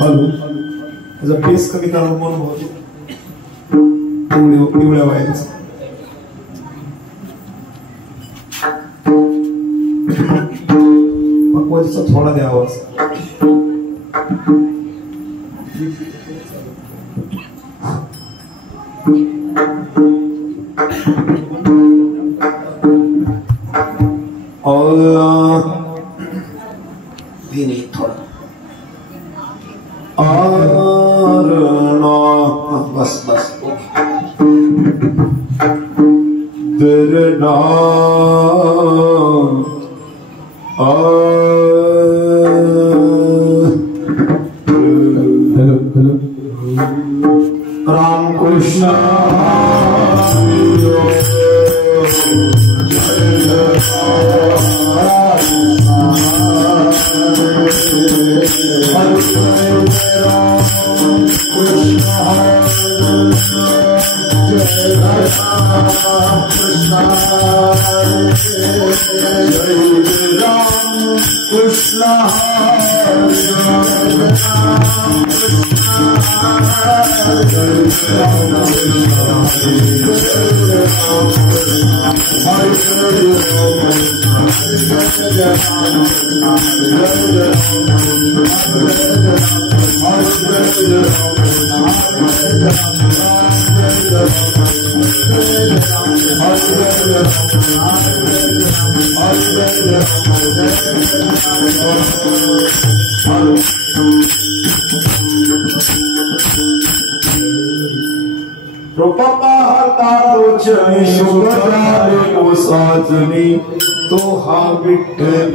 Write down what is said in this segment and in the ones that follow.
Hello, त्याचा पेस कमी करा म्हणून होतो पिवळ्या वायांचा. पकवायचा थोडा द्या आवाज. और धीरे थोड़ा बस बस दरना Ram Krishna Krishna Hare Jai Ram Krishna Hare साजनी तो हा Vitthal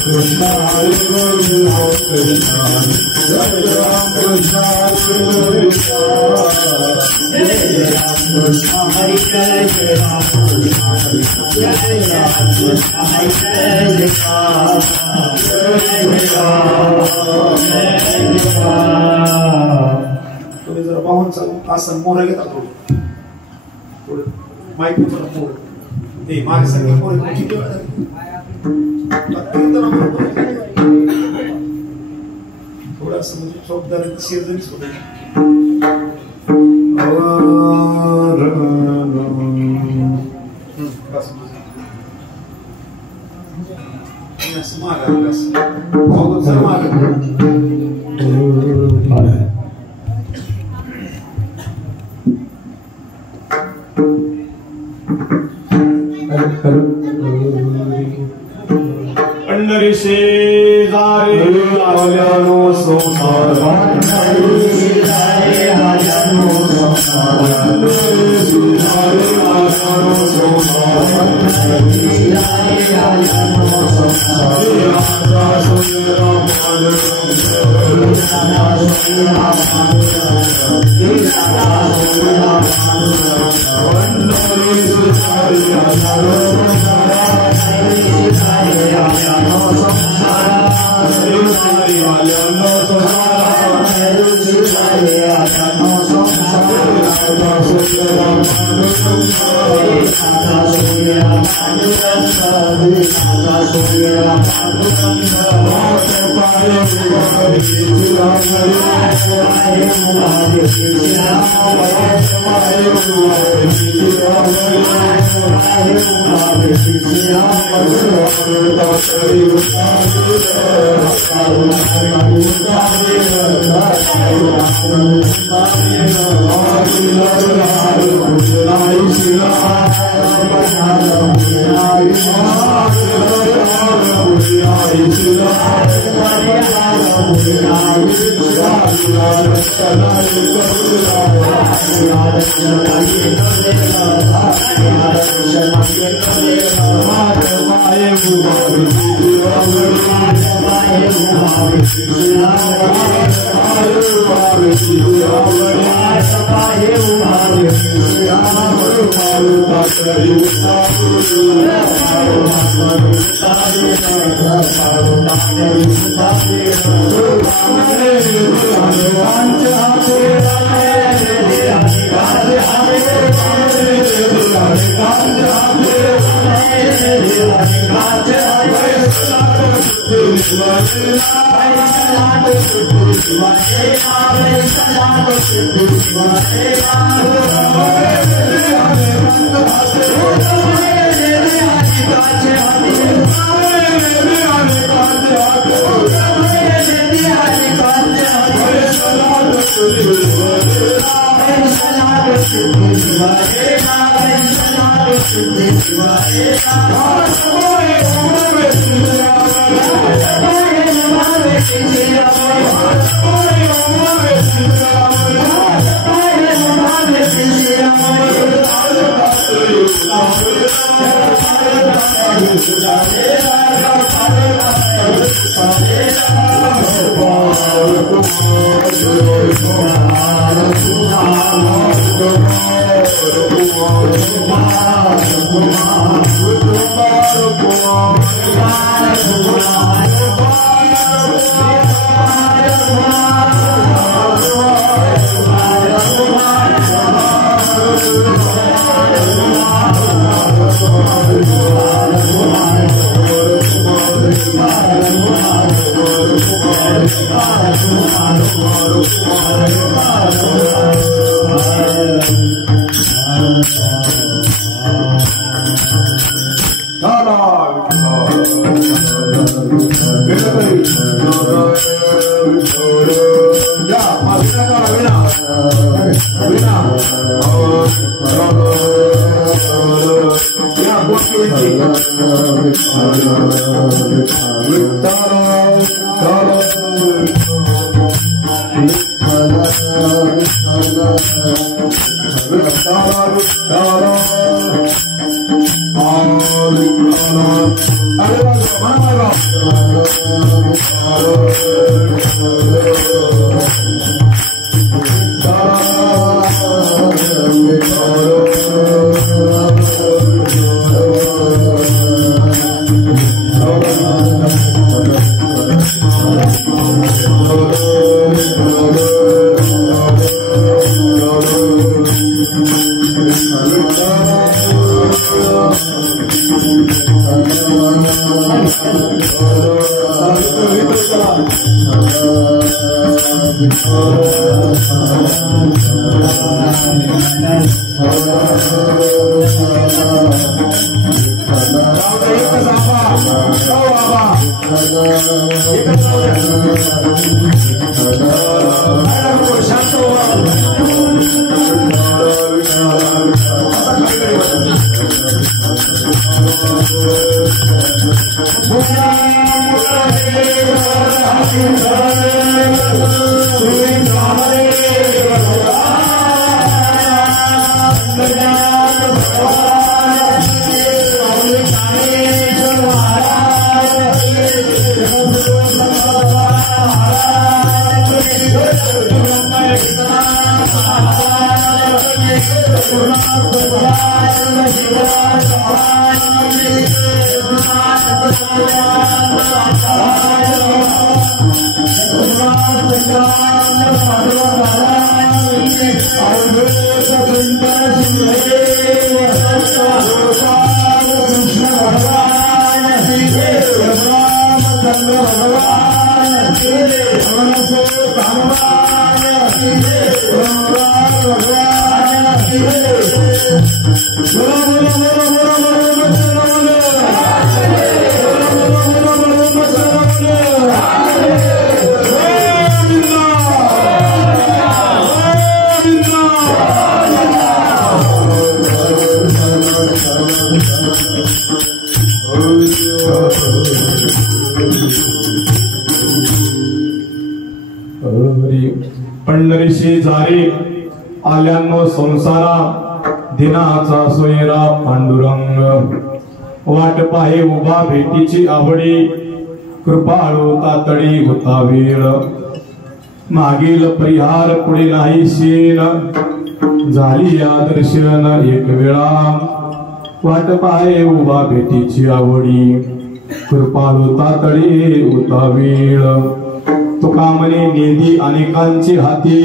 Krishna Hare Krishna Krishna Jai Ram Krishna Hare Krishna Jai Ram Krishna Hare Krishna Jai Ram Krishna Hare Krishna तुम्ही जरा बाहुंचा आसन मोर घेता थोडं माईक मोर ते मागे सगळे मोर किती वेळा थोडासा म्हणजे शब्दार शेर जरी सोडलं पंढरी शेजारी आल्यानो संसार पंढरी शेजारी आल्यानो संसार पंढरी शेजारी आल्यानो संसार पंढरी शेजारी आल्यानो संसार राधा सुंदरा राधा सुंदरा पंढरी शेजारी आल्यानो Hare पंढरीशी जारी आल्यानो संसारा दिनाचा सोयरा पांडुरंग वाट पाहे उभा भेटीची आवडी कृपाळू तातडी होता वेळ मागील परिहार पुढे नाही शीन झाली या दर्शन एक वेळा वाट पाहे उभा भेटीची आवडी कृपाळू तातडी होता वेळ तुका म्हणे नेदी अनेकांची हाती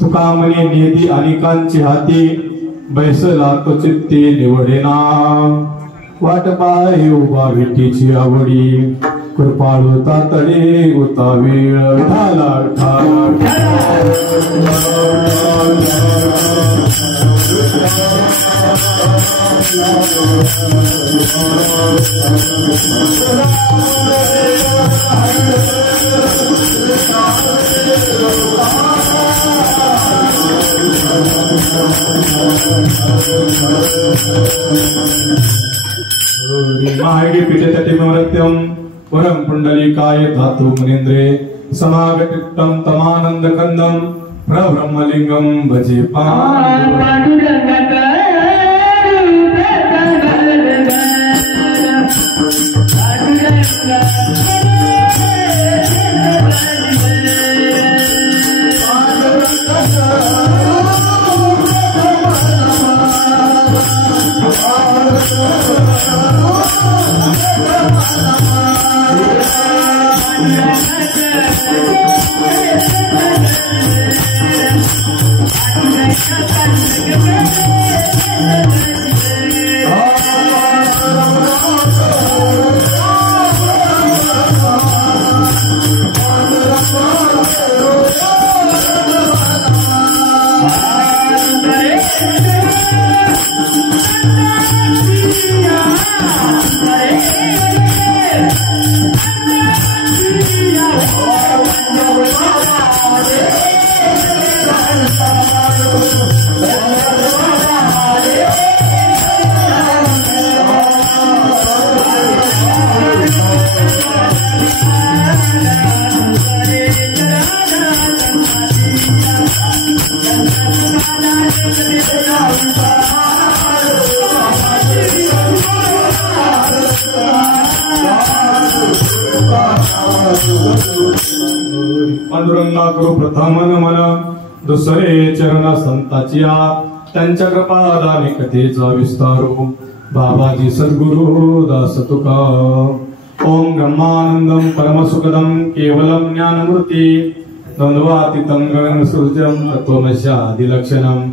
तुका म्हणे नेदी अनेकांची हाती बैसला तो चित्ते निवडेना वाट पाहे उभा भेटीची आवडी कृपाळू तातडे होता वेळ ठाला ठाला माहेडी पीठेतटिमवृत्यं वरं पुंडलीकाय धातु मुनीन्द्रे समागतितं तमानन्दकन्दं प्रब्रह्मलिङ्गं भजे पांडुरंगा करू प्रथम नमन दुसरे चरण संताचिया त्यांच्या कृपादाने कथेचा विस्तारो बाबाजी सद्गुरु दास तुका ओम ब्रह्मानंदम परमसुखदम केवलम ज्ञानमूर्ती द्वंद्वातीतं गगनसृजं तत्त्वमस्यादिलक्षणम्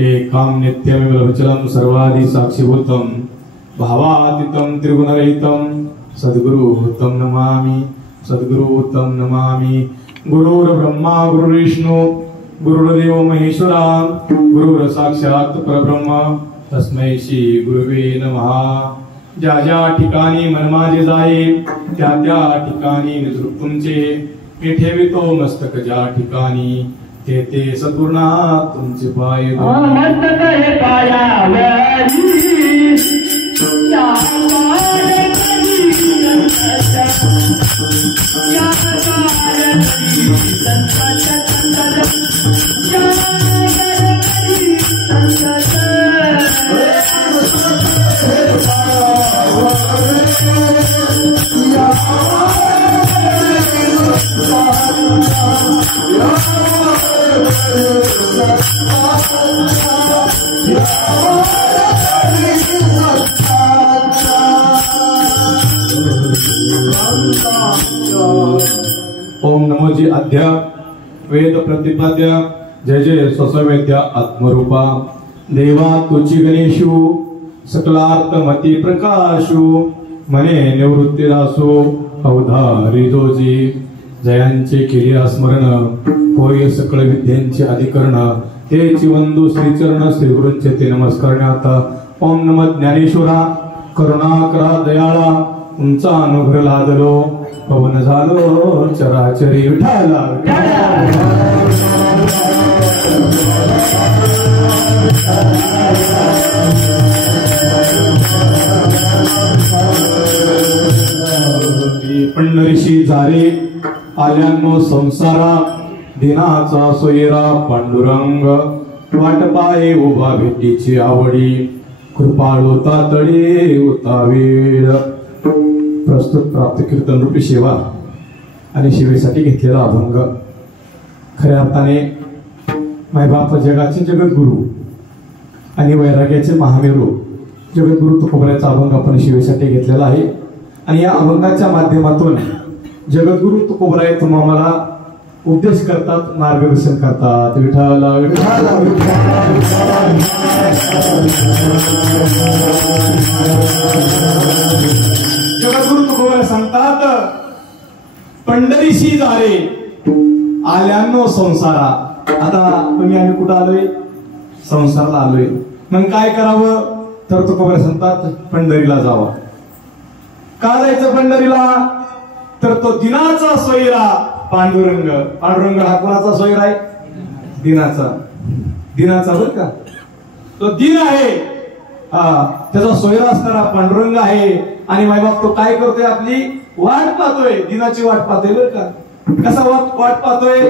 एकं नित्यमिवचलं सर्वादि साक्षिभूतं भावातीतं त्रिगुणरहितं सद्गुरुतं नमामि सद्गुरुतं नमामि गुरुर्ब्रह्मा गुरुर्विष्णु गुरुर्देव महेश्वरा गुरुर साक्षात परब्रह्म तस्मै श्री गुरुवे नमः। ज्या ज्या ठिकाणी मन माझे जाई त्या त्या ठिकाणी निजरूप तुमचे मी ठेवितो मस्तक ज्या ठिकाणी ते ते सद्गुरुनाथ तुमचे पाय मस्तक हे पायावरी ओम नमोजी अध्या वेद प्रतिपाद्य जय जय स्वसवेद्या आत्मरूपा देवा तुची गणेशू सकलार्थ मती प्रकाशू मने निवृत्ती दासो अवधारी जोजी जयांचे केली स्मरण होय सकळ विद्यांचे अधिकरण तेची वंदू श्रीचरण श्री गुरूंचे ते नमस्कारण्यात ओम नम ज्ञानेश्वरा करुणाकरा दयाळा तुमचा अनुग्रह लादलो पवन झालो चराचरी विठाला पंढरीशी जारे आल्यानो संसारा दिनाचा सोयरा पांडुरंग वाट पाये उभा भेटीची आवडी कृपाळू तातडी होता वेळ प्रस्तुत प्राप्त कीर्तन रूपी सेवा आणि सेवेसाठी घेतलेला अभंग खऱ्या अर्थाने मायबाप जगाचे जगद्गुरु आणि वैराग्याचे महामेरू जगद्गुरु तुकोबराचा अभंग आपण सेवेसाठी घेतलेला आहे आणि या अभंगाच्या माध्यमातून जगद्गुरु तुकोबराय तुम्हाला उपदेश करतात मार्गदर्शन करतात विठ्ठल जगद्गुरु तुकोबराय सांगतात पंढरीशी जारे आल्यानो संसारा। आता तुम्ही आम्ही कुठं आलोय संसाराला आलोय मग काय करावं तर तुकोबराय सांगतात पंढरीला जावं। का जायचं पंढरीला तर तो दिनाचा सोयरा पांडुरंग पांडुरंग हा कोणाचा सोयरा आहे दिनाचा दिनाचा बरं का तो दिन आहे त्याचा सोयरा असणारा पांडुरंग आहे आणि मायबाप तो काय करतोय आपली वाट पाहतोय दिनाची वाट पाहतोय बरं का कसा वाट पाहतोय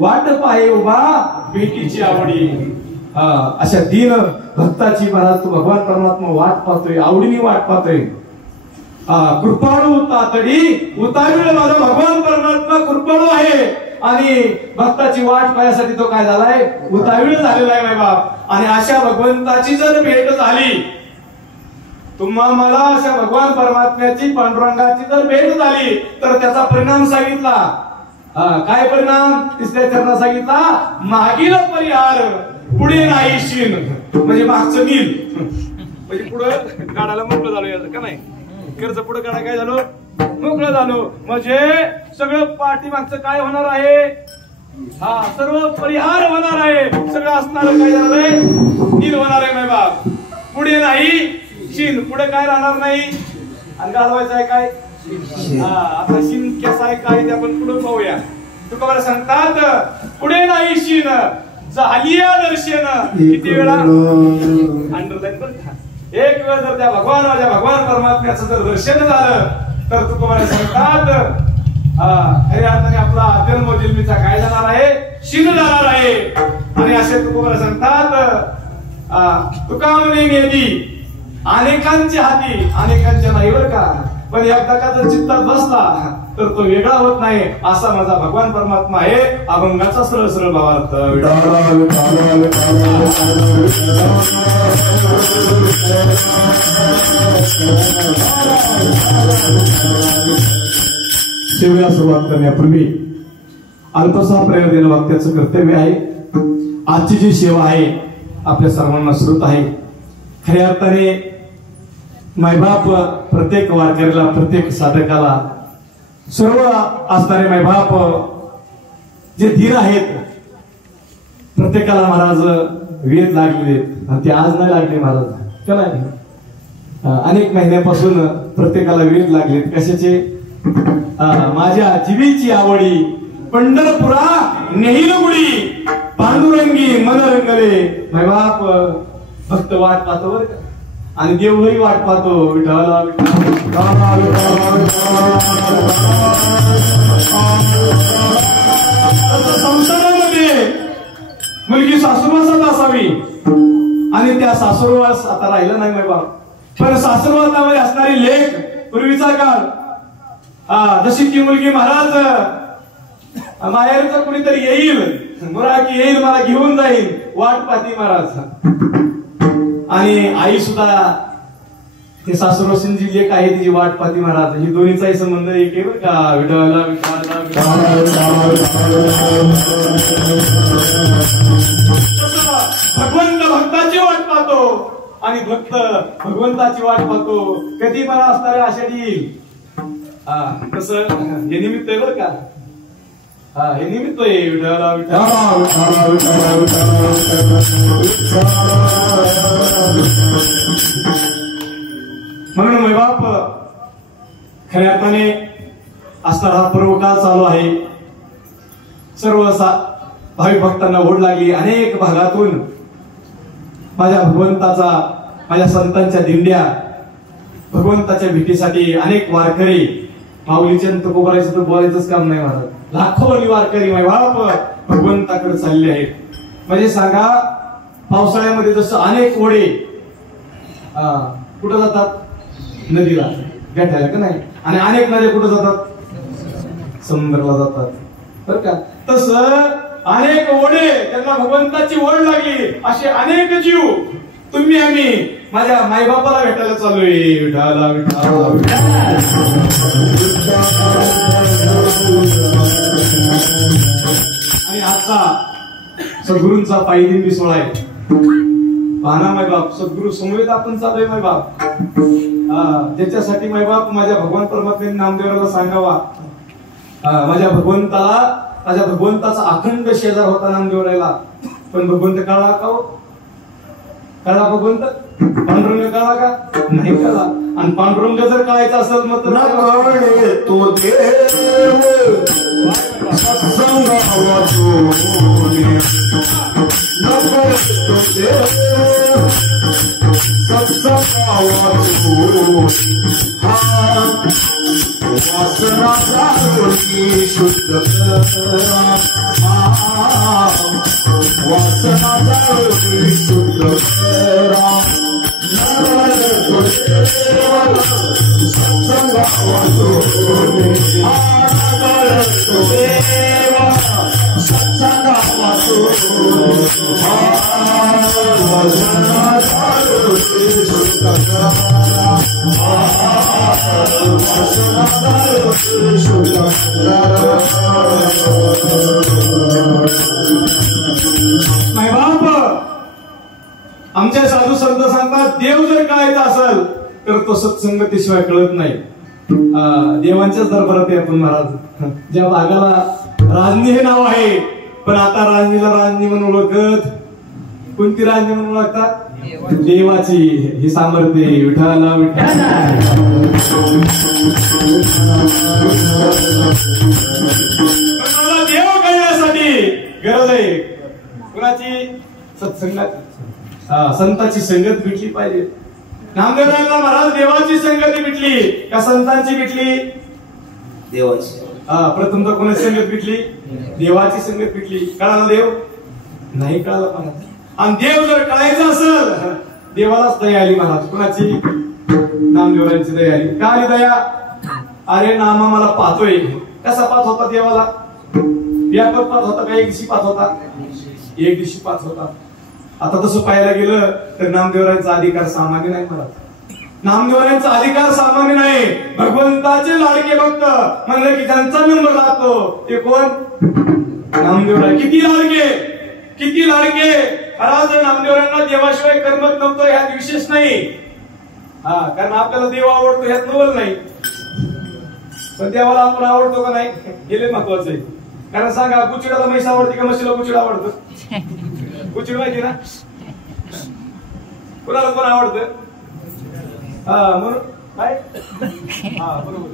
वाट पाहे उभा भेटीची आवडी अशा दिन भक्ताची महाराज तो भगवान परमात्मा वाट पाहतोय आवडीने वाट पाहतोय कृपाळू तातडी उतारवेळ माझा भगवान परमात्मा कृपाळू आहे आणि भक्ताची वाट पाहण्यासाठी तो काय झालाय उतावीळ झालेला आहे बाप। आणि अशा भगवंताची जर भेट झाली तुम्हा मला अशा भगवान परमात्म्याची पांडुरंगाची जर भेट झाली तर त्याचा परिणाम सांगितला काय परिणाम तिसऱ्या चरणात सांगितला मागील परिहार पुढे नाही शीन म्हणजे मागचं नील म्हणजे पुढे काढायला मोकळं झालं याचं का नाही कर्ज पुढे काढा काय झालं मोकळं झालो म्हणजे सगळं पाठीमागचं काय होणार आहे सर्व परिहार होणार आहे सगळं असणार काय झालं आहे नील होणार आहे माय बाप पुढे नाही शीन पुढे काय राहणार नाही आणि घालवायचं आहे काय आता शीन कसा आहे काय ते आपण पुढे पाहूया तुकोबराय सांगतात पुढे नाही शीन झाली दर्शन किती वेळा अंडरलाईन बरं का एक वेळ जर त्या भगवान परमात्म्याचं जर दर्शन झालं तर तुकोबराय सांगतात खऱ्या अर्थाने आपला जन्मोजन्मीचा काय जाणार आहे शीन जाणार आहे। आणि असे तुकोबराय सांगतात तुका म्हणे नेती अनेकांच्या हाती अनेकांच्या नाही बरं का पण एकदा का जर चित्तात बसला तर तो वेगळा होत नाही, असा माझा भगवान परमात्मा आहे. अभंगाचा सरळ सरळ भावार्थ. सेवेला सुरुवात करण्यापूर्वी अल्पसा प्रेरणा देणं वाक्याचं कर्तव्य आहे. आजची जी सेवा आहे आपल्या सर्वांना श्रोत आहे. खऱ्या अर्थाने मायबाप प्रत्येक वारकऱ्याला, प्रत्येक साधकाला, सर्व असणारे मायबाप जे धीर आहेत, प्रत्येकाला महाराज वेद लागलेले आहेत. ते आज नाही लागले महाराज, त्याला अनेक महिन्यापासून प्रत्येकाला वेद लागलेत. कशाचे? माझ्या जीवीची आवडी पंढरपुरा नेहिल गुडी, पांडुरंगी मन रंगले. मायबाप भक्त वाट पाहतो बरं का, आणि देवही वाट पाहतो. विठ्ठला संसारामध्ये मुलगी सासूरवासात असावी, आणि त्या सासूरवास आता राहिला नाही मायबाप. पण सासूरवासामध्ये असणारी लेख पूर्वीचा काळ, जशी ती मुलगी महाराज माहेरचं कुणीतरी येईल, मुराकी येईल, मला घेऊन जाईल, वाट पाहती महाराज. आणि आई सुद्धा ते सासूरवासीन जी लेख आहे तिची वाट पाहती महाराज. ही दोन्हीचाही संबंध एक आहे बरं का. विठ्ठला भगवंत भक्ताची वाट पाहतो, आणि भक्त भगवंताची वाट पाहतो. कधी मला असणाऱ्या आषाढी येईल. कसं हे निमित्त आहे बरं का. हे निमित्त आहे. विठ्ठला म्हणून मैबाप खऱ्या अर्थाने असणारा पर्व काळ चालू आहे. सर्व भाविक भक्तांना ओढ लागली. अनेक भागातून माझ्या भगवंताचा, माझ्या संतांच्या दिंड्या, भगवंताच्या भेटीसाठी अनेक वारकरी, माऊलीच्या तुकोबारायचं तर बोलायचंच काम नाही महाराज. लाखोनी वारकरी मैबाप भगवंताकडे चालले आहेत. म्हणजे सांगा, पावसाळ्यामध्ये जसं अनेक ओढे कुठं जातात? नदीला भेटायला का नाही. आणि अनेक नद्या कुठं जातात? समुद्राला जातात बरं का. तसं अनेक ओढे, त्यांना भगवंताची ओढ लागली, असे अनेक जीव तुम्ही आम्ही माझ्या मायबापाला भेटायला चाललोय. विठाला आणि आजचा सद्गुरूंचा पायदिंडी सोहळा आहे. पाहना मायबाप, सद्गुरू समवेत आपण चाललोय मायबाप. त्याच्यासाठी मायबाप माझ्या भगवान परमात्म्याने नामदेवाला सांगावा. माझ्या भगवंताचा अखंड शेजार होता नामदेवरायला, पण भगवंत कळला का? कळला भगवंत? पांडुरंग कळला का? नाही कळला. आणि पांडुरंग जर कळायचा असेल मग तर तो देव आमच्या साधू संत सांगतात, देव जर कळायचा असेल तर तो सत्संगतीशिवाय कळत नाही. देवांच्याच दरबारात आहे आपण महाराज. ज्या भागाला राजनी हे नाव आहे, पण आता राजनीला राजनी म्हणून ओळखत. कोणती राजनी म्हणून ओळखतात? देवाची. ही सामर्थ्य विठाला देव कळण्यासाठी गरज आहे कुणाची? सत्संगाची. संताची संगत भेटली पाहिजे. नामदेवरायांना महाराज देवाची संगती भेटली का संतांची भेटली? देवाची. प्रथम तर कोणाची संगत भेटली? देवाची संगत भेटली. कळाला देव? नाही कळाला महाराज. आणि देव जर कळायचं असेल, देवालाच दया आली महाराज. कुणाची? नामदेवरायांची दया आली. का आली दया? अरे नामा मला पाहतोय. कसा पाहत होता देवाला? व्यापक पाहत होता का एक दिवशी पाहत होता? एक दिवशी पाहत होता. आता तसं पाहायला गेलं तर नामदेवरायांचा अधिकार सामान्य नाही. मला नामदेवरायांचा अधिकार सामान्य नाही. भगवंताचे लाडके भक्त म्हणलं की त्यांचा नंबर लागतो. ते कोण? नामदेवराय. किती लाडके, किती लाडके. महाराज नामदेवरायांना देवाशिवाय करमत नव्हतं ह्यात विशेष नाही. कारण आपल्याला देव आवडतो ह्यात नवल नाही, पण देवाला आपण आवडतो का नाही हे महत्वाचं आहे. कारण सांगा, कुचिडाला म्हैस आवडते का म्हशीला कुचिड आवडतं? कुचिड माहिती ना, कुणाला कोण आवडतं? म्हणून काय बरोबर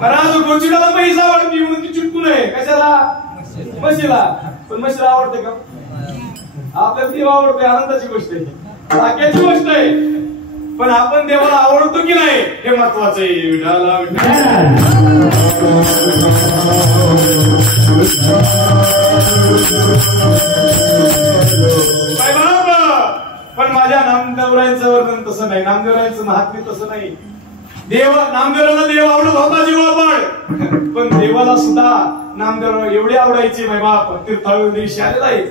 महाराज कुचिडाला म्हैस आवडते म्हणून ती चिटकू नये. कशाला? म्हशीला. पण म्हशीला आवडते का? आपल्याला देव आवडतोय, आनंदाची गोष्ट आहे, भाग्याची गोष्ट आहे. पण आपण देवाला आवडतो की नाही हे महत्वाचं आहे. विठाला पण माझ्या नामदेवरायांचं वर्णन तसं नाही, नामदेवरायांचं महात्म्य तसं नाही. नामदेवराला देव आवडत होता जीवापण, पण देवाला सुद्धा नामदेवराव एवढे आवडायचे माय बाप तीर्थाळू दिवशी आलेला आहे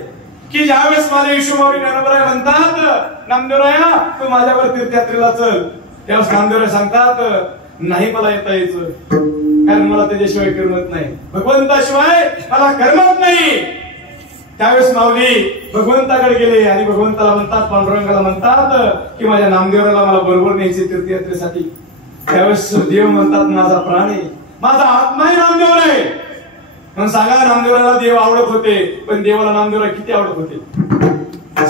की ज्यावेळेस माझ्या विश्वमावळी ज्ञानोबराय म्हणतात नामदेवराया तू माझ्यावर तीर्थयात्रेला चल, त्यावेळेस नामदेवराय सांगतात नाही मला येता यायचं, कारण मला त्याच्याशिवाय करमत नाही, भगवंताशिवाय मला करमत नाही. त्यावेळेस माऊली भगवंताकडे गेले आणि भगवंताला म्हणतात, पांडुरंगाला म्हणतात की माझ्या नामदेवराला मला बरोबर न्यायचे तीर्थयात्रेसाठी. त्यावेळेस देव म्हणतात माझा प्राण आहे, माझा आत्माही नामदेवर आहे. म्हणून सांगा नामदेवराला देव आवडत होते, पण देवाला नामदेवराय किती आवडत होते?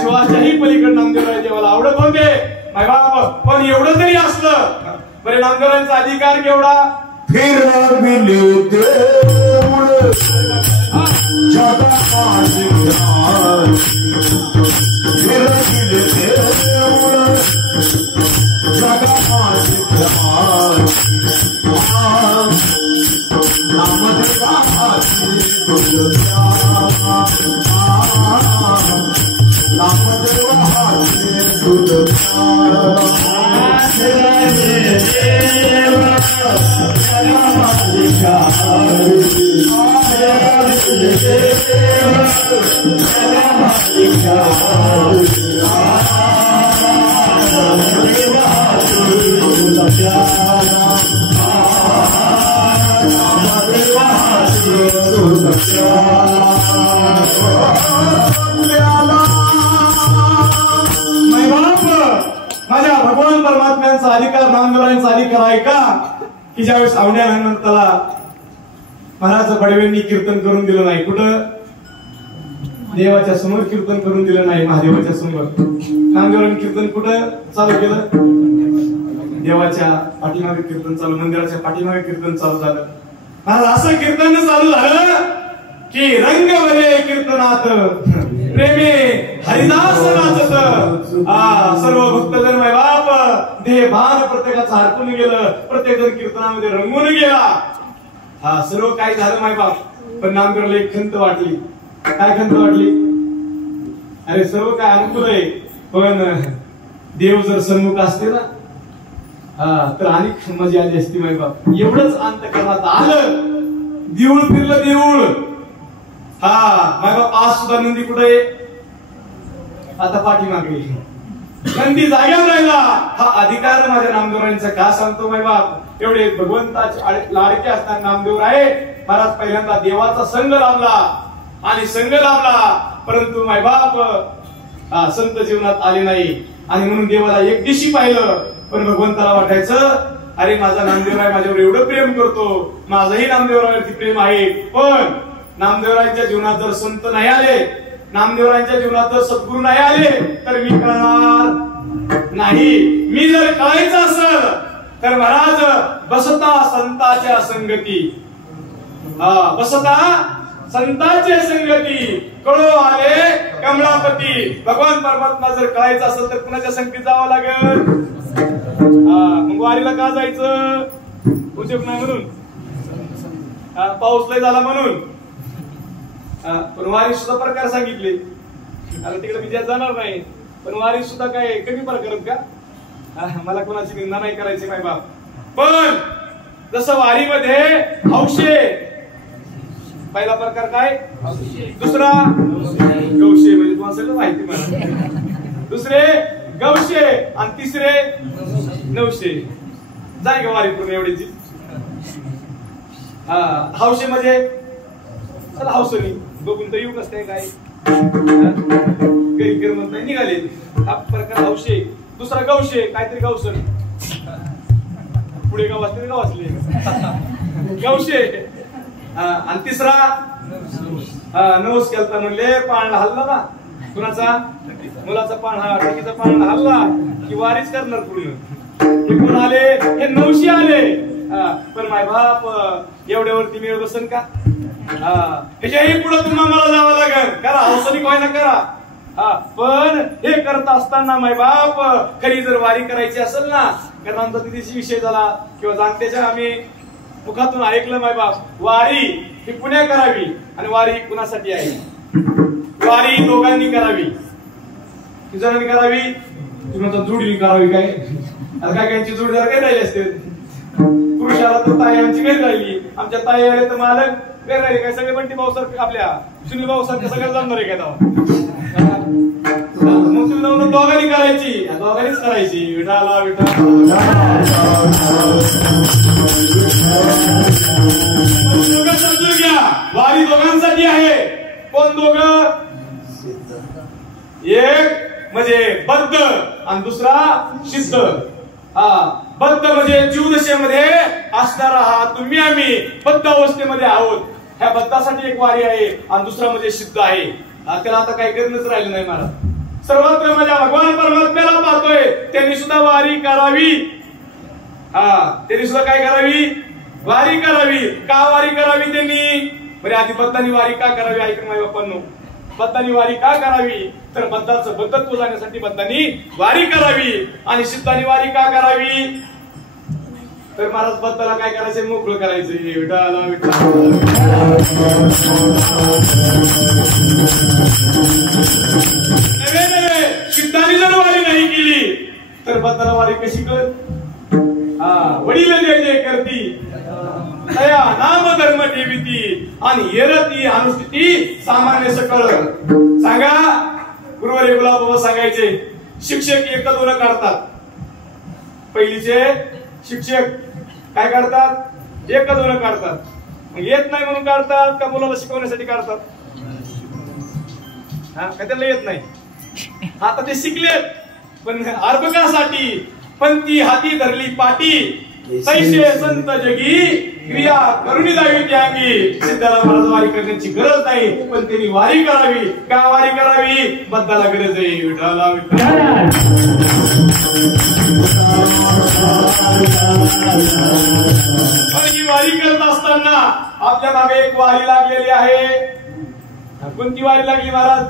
शिवाच्याही पलीकडे नामदेवराय देवाला आवडत होते माय बाप. पण एवढं जरी असलं बरे नामदेवरायांचा अधिकार केवढा? माझ्या भगवान परमात्म्यांचा अधिकार नामदेवरायांचा अधिकार आहे का? की ज्यावेळेस औंढ्यानंतरला महाराज बडवेंनी कीर्तन करून दिलं नाही, कुठं देवाच्या समोर कीर्तन करून दिलं नाही, महादेवाच्या समोर. नामदेवरांनी कीर्तन कुठं चालू केलं? देवाच्या पाठीमागे कीर्तन चालू, मंदिराच्या पाठीमागे कीर्तन चालू झालं. महाराज असं कीर्तन चालू झालं की रंग भरे कीर्तनात प्रेमे हरिदास नाचत. सर्व भक्तजन माय बाप देह भान प्रत्येकाचं हरपून गेलं, प्रत्येक जण कीर्तनामध्ये रंगून गेला. सर्व काय झालं माय बाप. पण नामदेवराला एक खंत वाटली. काय खंत वाटली? अरे सर्व काय अनुकूल आहे, पण देव जर सन्मुख असते ना तर अनेक मजा आली असती माय बाप. एवढंच अंतकरणात आलं, देऊळ फिरलं देऊळ. माय बाप आज सुद्धा नंदी कुठे आहे? आता पाठीमागे. नंदी जाग्यावर राहिला. हा अधिकार माझ्या नामदेवरायांचा का सांगतो माय बाप? एवढे भगवंताचे लाडके असताना नामदेवराय महाराज पहिल्यांदा देवाचा संग लाभला आणि संग लाभला, परंतु माय बाप संत जीवनात आले नाही. आणि म्हणून देवाला एक दिवशी पाहिलं, पण भगवंताला वाटायचं अरे माझा नामदेवराय माझ्यावर एवढं प्रेम करतो, माझंही नामदेवरायावरती प्रेम आहे. पण नामदेवरायांच्या जीवनात जर संत नाही आले, नामदेवरायांच्या जीवनात जर सद्गुरू नाही आले तर मी कळणार नाही. मी जर कळायचं असेल तर महाराज बसता संताच्या संगती, बसता संतांची संगती, कळो आले कमलापती. भगवान परमात्मा जर कळायचं असेल तर कुणाच्या संगतीत जावं लागेल? मग वारीला का जायचं? उद्योग नाही म्हणून, पाऊस लय झाला म्हणून. पण वारी सुद्धा प्रकार सांगितले. आता तिकडे विजयात जाणार नाही, पण वारी सुद्धा काय कमी प्रकार आहेत का? मला कोणाची निंदा नाही करायची माय बाप. पण जसं वारीमध्ये हौशे, पहिला प्रकार काय, दुसरा गौशे, म्हणजे तुम्हाला सगळं माहिती मला, दुसरे गौशे आणि तिसरे नवशे. जाय ग वारी पूर्ण एवढीची. हौशे म्हणजे चला हौसनी बघून तर येऊ कसं काय घरी करमत नाही निघाले, हा प्रकार हौशे. दुसरा गौशे, काहीतरी गौसन, पुढे गाव असले गाव असले गौशे. आणि तिसरा नवस केलता म्हणले, पाळणा हल्ला ना कुणाचा, मुलाचा पाळणा, टाकीचा पाळणा हल्ला की वारीच करणार पूर्ण. हे कोण आले, हे नवशी आले. पण माय बाप एवढ्यावरती मिळ बसन का, ह्याच्याही पुढे तुम्हाला मला जावं लागेल, करा हौसनी कोय ना करा. पण हे करत असताना माय बाप खरी जर वारी करायची असेल ना, कारण आमचा तिथेशी विषय झाला किंवा जाणत्याच्या आम्ही मुखातून ऐकलं माय बाप, वारी ही पुण्या करावी आणि वारी कुणासाठी आहे, वारी दोघांनी करावी. किती जणांनी करावी, तुम्ही जोडीने करावी. काय आता काय काहींची जोडीदार काही राहिले असते, पुरुषाला तर ताई आमची काही राहिली, आमच्या ताई आले तर मालक काही राहिले, काय सगळे बंटी भाऊ सारखे आपल्या सुनील भाऊ सारखे सगळं जाणार आहे काय. मग तुम्ही जाऊन दोघांनी करायची, दोघांनीच करायची. विठाला विठा समजून घ्या, वारी दोघांसाठी आहे. कोण दोघं, एक म्हणजे बद्ध आणि दुसरा सिद्ध. बद्ध म्हणजे जीवदशेमध्ये असणारा हा तुम्ही आम्ही बद्ध अवस्थेमध्ये आहोत, ह्या बद्धासाठी एक वारी आहे. आणि दुसरा म्हणजे सिद्ध आहे, त्याला आता काही करणंच राहिलं नाही मला. सर्वत्र माझ्या भगवान परमात्म्याला पाहतोय, त्यांनी सुद्धा वारी करावी. त्यांनी सुद्धा काय करावी, वारी करावी. का वारी करावी त्यांनी, बरे आधी बद्धांनी वारी का करावी, ऐकून माझ्या बाप्पांनो. बद्धांनी वारी का करावी, तर बद्धाचं बद्धत्व जाण्यासाठी बद्धांनी वारी करावी. आणि सिद्धांनी वारी का करावी, तर महाराज बद्धाला काय करायचं, मोकळं करायचं. विठाला विठा नवे नवे सिद्धांनी जर वारी नाही केली तर बद्धाला वारी कशी कर. वडील जय जय करती तया नाम धर्म ठेविती आणि येरती अनुष्ठिती सामान्य सकळ. सांगा, गुरुवारी गुलाबबाबा सांगायचे, शिक्षक एक दोन काढतात. पहिलीचे शिक्षक काय काढतात, एक दोन काढतात. मग येत नाही म्हणून काढतात का मुलाला शिकवण्यासाठी काढतात, का त्याला येत नाही. आता ते शिकलेत पण अर्भकासाठी, पण ती हाती धरली पाटी, तैसे संत जगी क्रिया करुणी जावी त्यागी. सिद्धाला महाराज वारी करण्याची गरज नाही, पण त्यांनी वारी करावी. का वारी करावी, बद्धाला गरज आहे. विठाला ही वारी करत असताना आपल्या मागे एक वारी लागलेली आहे. कोणती वारी लागली महाराज,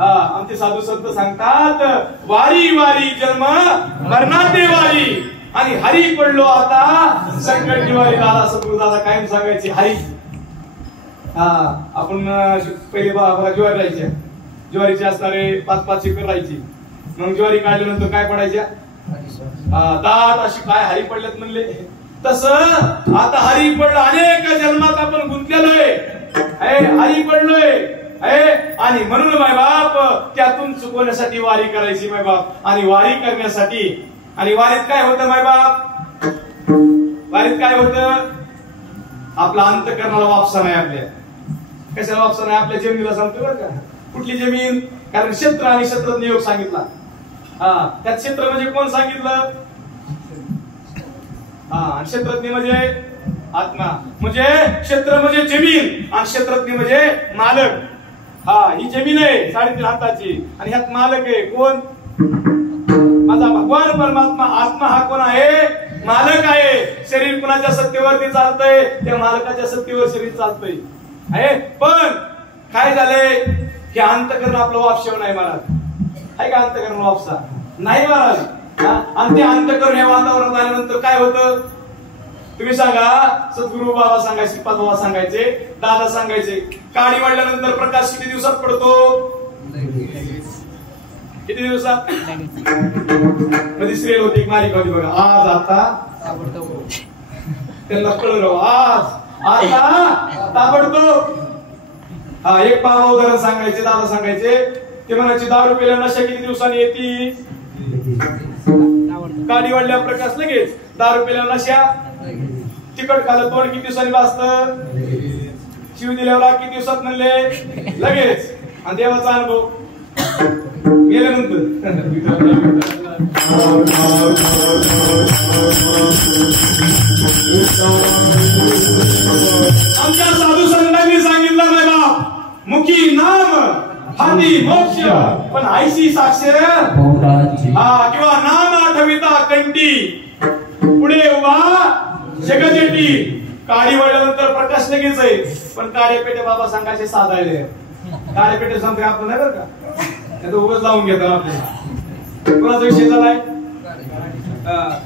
आमचे साधू संत सांगतात, वारी वारी जन्म मरणाते वारी आणि हरी पडलो आता संकट वारी. दादा सद्गुरू दादा कायम सांगायचे हरी. आपण पहिले बाबा ज्वारी राहायच्या, ज्वारीचे असणारे 5-5 एकर राहायची. मग ज्वारी काढल्यानंतर काय पडायच्या, दाट अशी काय हरी पडल्यात म्हणले. तसं आता हरी पडलं, अनेक जन्मात आपण गुंतलेलोय, हरी पडलोय. आणि म्हणून माय बाप त्यातून चुकवण्यासाठी वारी करायची माय बाप. आणि वारी करण्यासाठी, आणि वारीत काय होतं माय बाप, वारीत काय होतं, आपला अंतःकरणाला वापसा नाही. आपल्या कशाला वापसा नाही, आपल्या जमिनीला सांगतो बरं का. कुठली जमीन, कारण क्षेत्र आणि क्षेत्रज्ञ योग सांगितला. त्यात क्षेत्र म्हणजे कोण सांगितलं, क्षेत्रज्ञ म्हणजे आत्मा, म्हणजे क्षेत्र म्हणजे जमीन आणि क्षेत्रज्ञ म्हणजे मालक. ही जमीन आहे 3.5 हाताची आणि ह्यात मालक आहे कोण, माझा भगवान परमात्मा. आत्मा हा कोण आहे, मालक आहे. शरीर कुणाच्या सत्तेवरती चालतंय, त्या मालकाच्या सत्तेवर शरीर चालतंय. पण काय झालंय, की अंतःकरण आपलं वापशेव नाही महाराज. आहे का अंतःकरण वापसा नाही महाराज. आणि ते अंतःकरण हे वातावरणात आल्यानंतर काय होतं, तुम्ही सांगा. सद्गुरू बाबा सांगायचे, श्रीपाद बाबा सांगायचे, दादा सांगायचे, काडी वाढल्यानंतर प्रकाश किती दिवसात पडतो, किती दिवसात. मध्ये सिरियल होती, एक मालिका होती बघा, आज आता त्यांना कळलं आज आता ताबडतोब. हा एक पाव उदाहरण सांगायचे, दादा सांगायचे. ते म्हणायचे दारू पिल्या नशा किती दिवसांनी येते? काडी वाढल्या प्रकाश लगेच. दारू पिल्या नशा. तिखट खाल्लं तोंड किती दिवसांनी वाचतं? शिव दिल्यावर किती दिवसात म्हणले? लगेच. आणि देवाचा अनुभव गेल्यानंतर आमच्या साधू संतांनी सांगितलं नाही बाप, मुखी नाम हाती मोक्ष, पण आईशी साक्ष हा किंवा नाम आठविता कंठी. पुढे उभा जगजेटी. काळी वळल्यानंतर प्रकाश लगेच आहे, पण काळे पेटे बाबा सांगायचे साधायले. काळे पेटे सांगते आपण नाही बरं का, नाही तर उगाच लावून घेतात आपल्याला. कोणाचा विषय झालाय?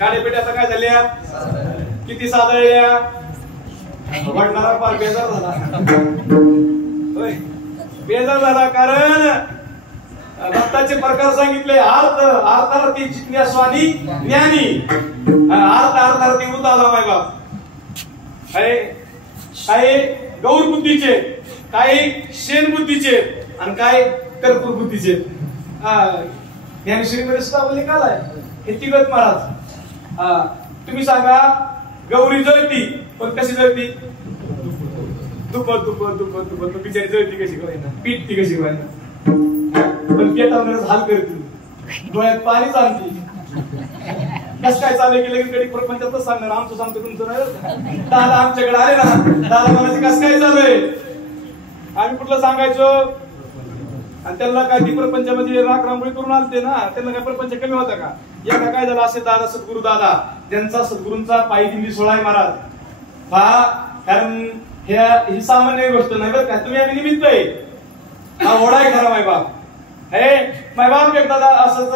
काळे पेटे आता काय झाल्या? किती साधाळल्या? वाढणारा पार बेजार झाला. बेजार झाला कारण दत्ताचे प्रकार सांगितले. अर्थ अर्थार्थी जिज्ञास्वादी ज्ञानी. अर्थार्थी उताला माय बाप. काही गौर बुद्धीचे, काही शेण बुद्धीचे, आणि काय कर्पूर बुद्धीचे. ज्ञानेश्वरीमध्ये सुद्धा बोलले काय हे तिघत महाराज. तुम्ही सांगा गौरी जळती, पण कशी जळती? दुपत दुपत दुपत दुपत बिचारी जळती कशी करायना, पीठती कशी करायना, पण पेटावण्यास हाल करते, डोळ्यात पाणीच आणते. कस काय चालू केलं की कधी प्रपंचातच सांगणार. आमचं सांगतो तुमचं नाही. दादा आमच्याकडे आले ना, दादा म्हणायचे कस काय चालू आहे, आम्ही कुठलं सांगायचो. आणि त्यांना काय ती प्रपंचामध्ये राख रांगोळी करून आलते ना, त्यांना काय प्रपंच कमी होता का? या काय झालं असे दादा सद्गुरू दादा, त्यांचा सद्गुरूंचा पायी दिंडी सोहळा आहे महाराज. हा कारण ही सामान्य गोष्ट नाही बरं का. तुम्ही आम्ही निमित्त आहे. हा ओढा आहे खरा मायबाप. हे मायबाप एक दादा असंच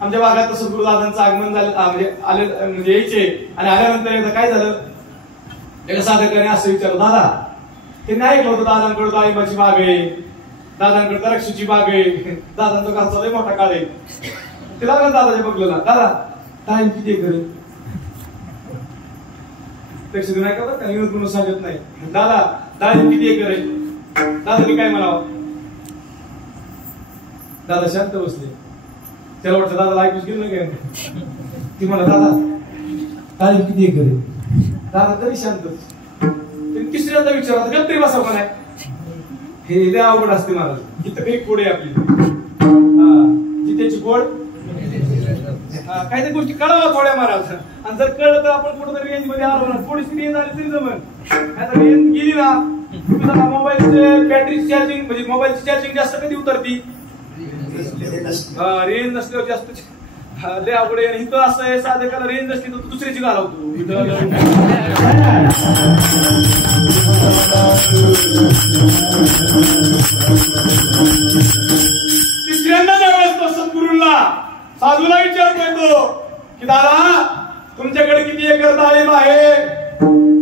आमच्या भागात सद्गुरू दादांचं आगमन झालं, म्हणजे आले म्हणजे यायचे. आणि आल्यानंतर एकदा काय झालं, एका साधकाने असं विचारलं, दादा त्यांनी ऐकलं होतं दादांकडे डाळिंबाची बाग आहे, दादांकडे द्राक्षाची बाग आहे, दादांचा घरचा लय मोठा काळ आहे. ते लागलं दादाच्या बघलं, दादा डाळिंब किती एकर? लक्ष नाही का बरं का, विनोद म्हणून सांगत नाही. दादा डाळिंब किती एकर आहे? दादानी काय म्हणावं? दादा शांत बसले. त्याला वाटतं दादाला ऐकूच गेलं काय. ती म्हणा दादा डाळिंब किती एकर आहे? दादा तरी शांत. तिसऱ्यांदा विचारला गप तरी बसावं का नाही. हे लय अवघड असते महाराज. इथं काही कोड आहे आपली, जिथेची कोड काही गोष्टी कळावं थोड्या महाराज. आणि जर कळलं तर आपण कुठेतरी रेंज मध्ये आलो ना, थोडीशी रेंज आली तरी जमन. आता रेंज गेली ना, तुम्ही मोबाईलचे बॅटरी चार्जिंग म्हणजे मोबाईलची चार्जिंग जास्त कधी उतरती? रेंज नसल्यावर जास्त लय अवघड आहे. इथं असं आहे साधे काला रेंज नसली तर दुसऱ्याची घालवतो. तिसऱ्यांदा ज्यावेळेस तो सद्गुरूंना साधूला विचारतोय तो की दादा तुमच्याकडे किती एकर डाळिंब आहे?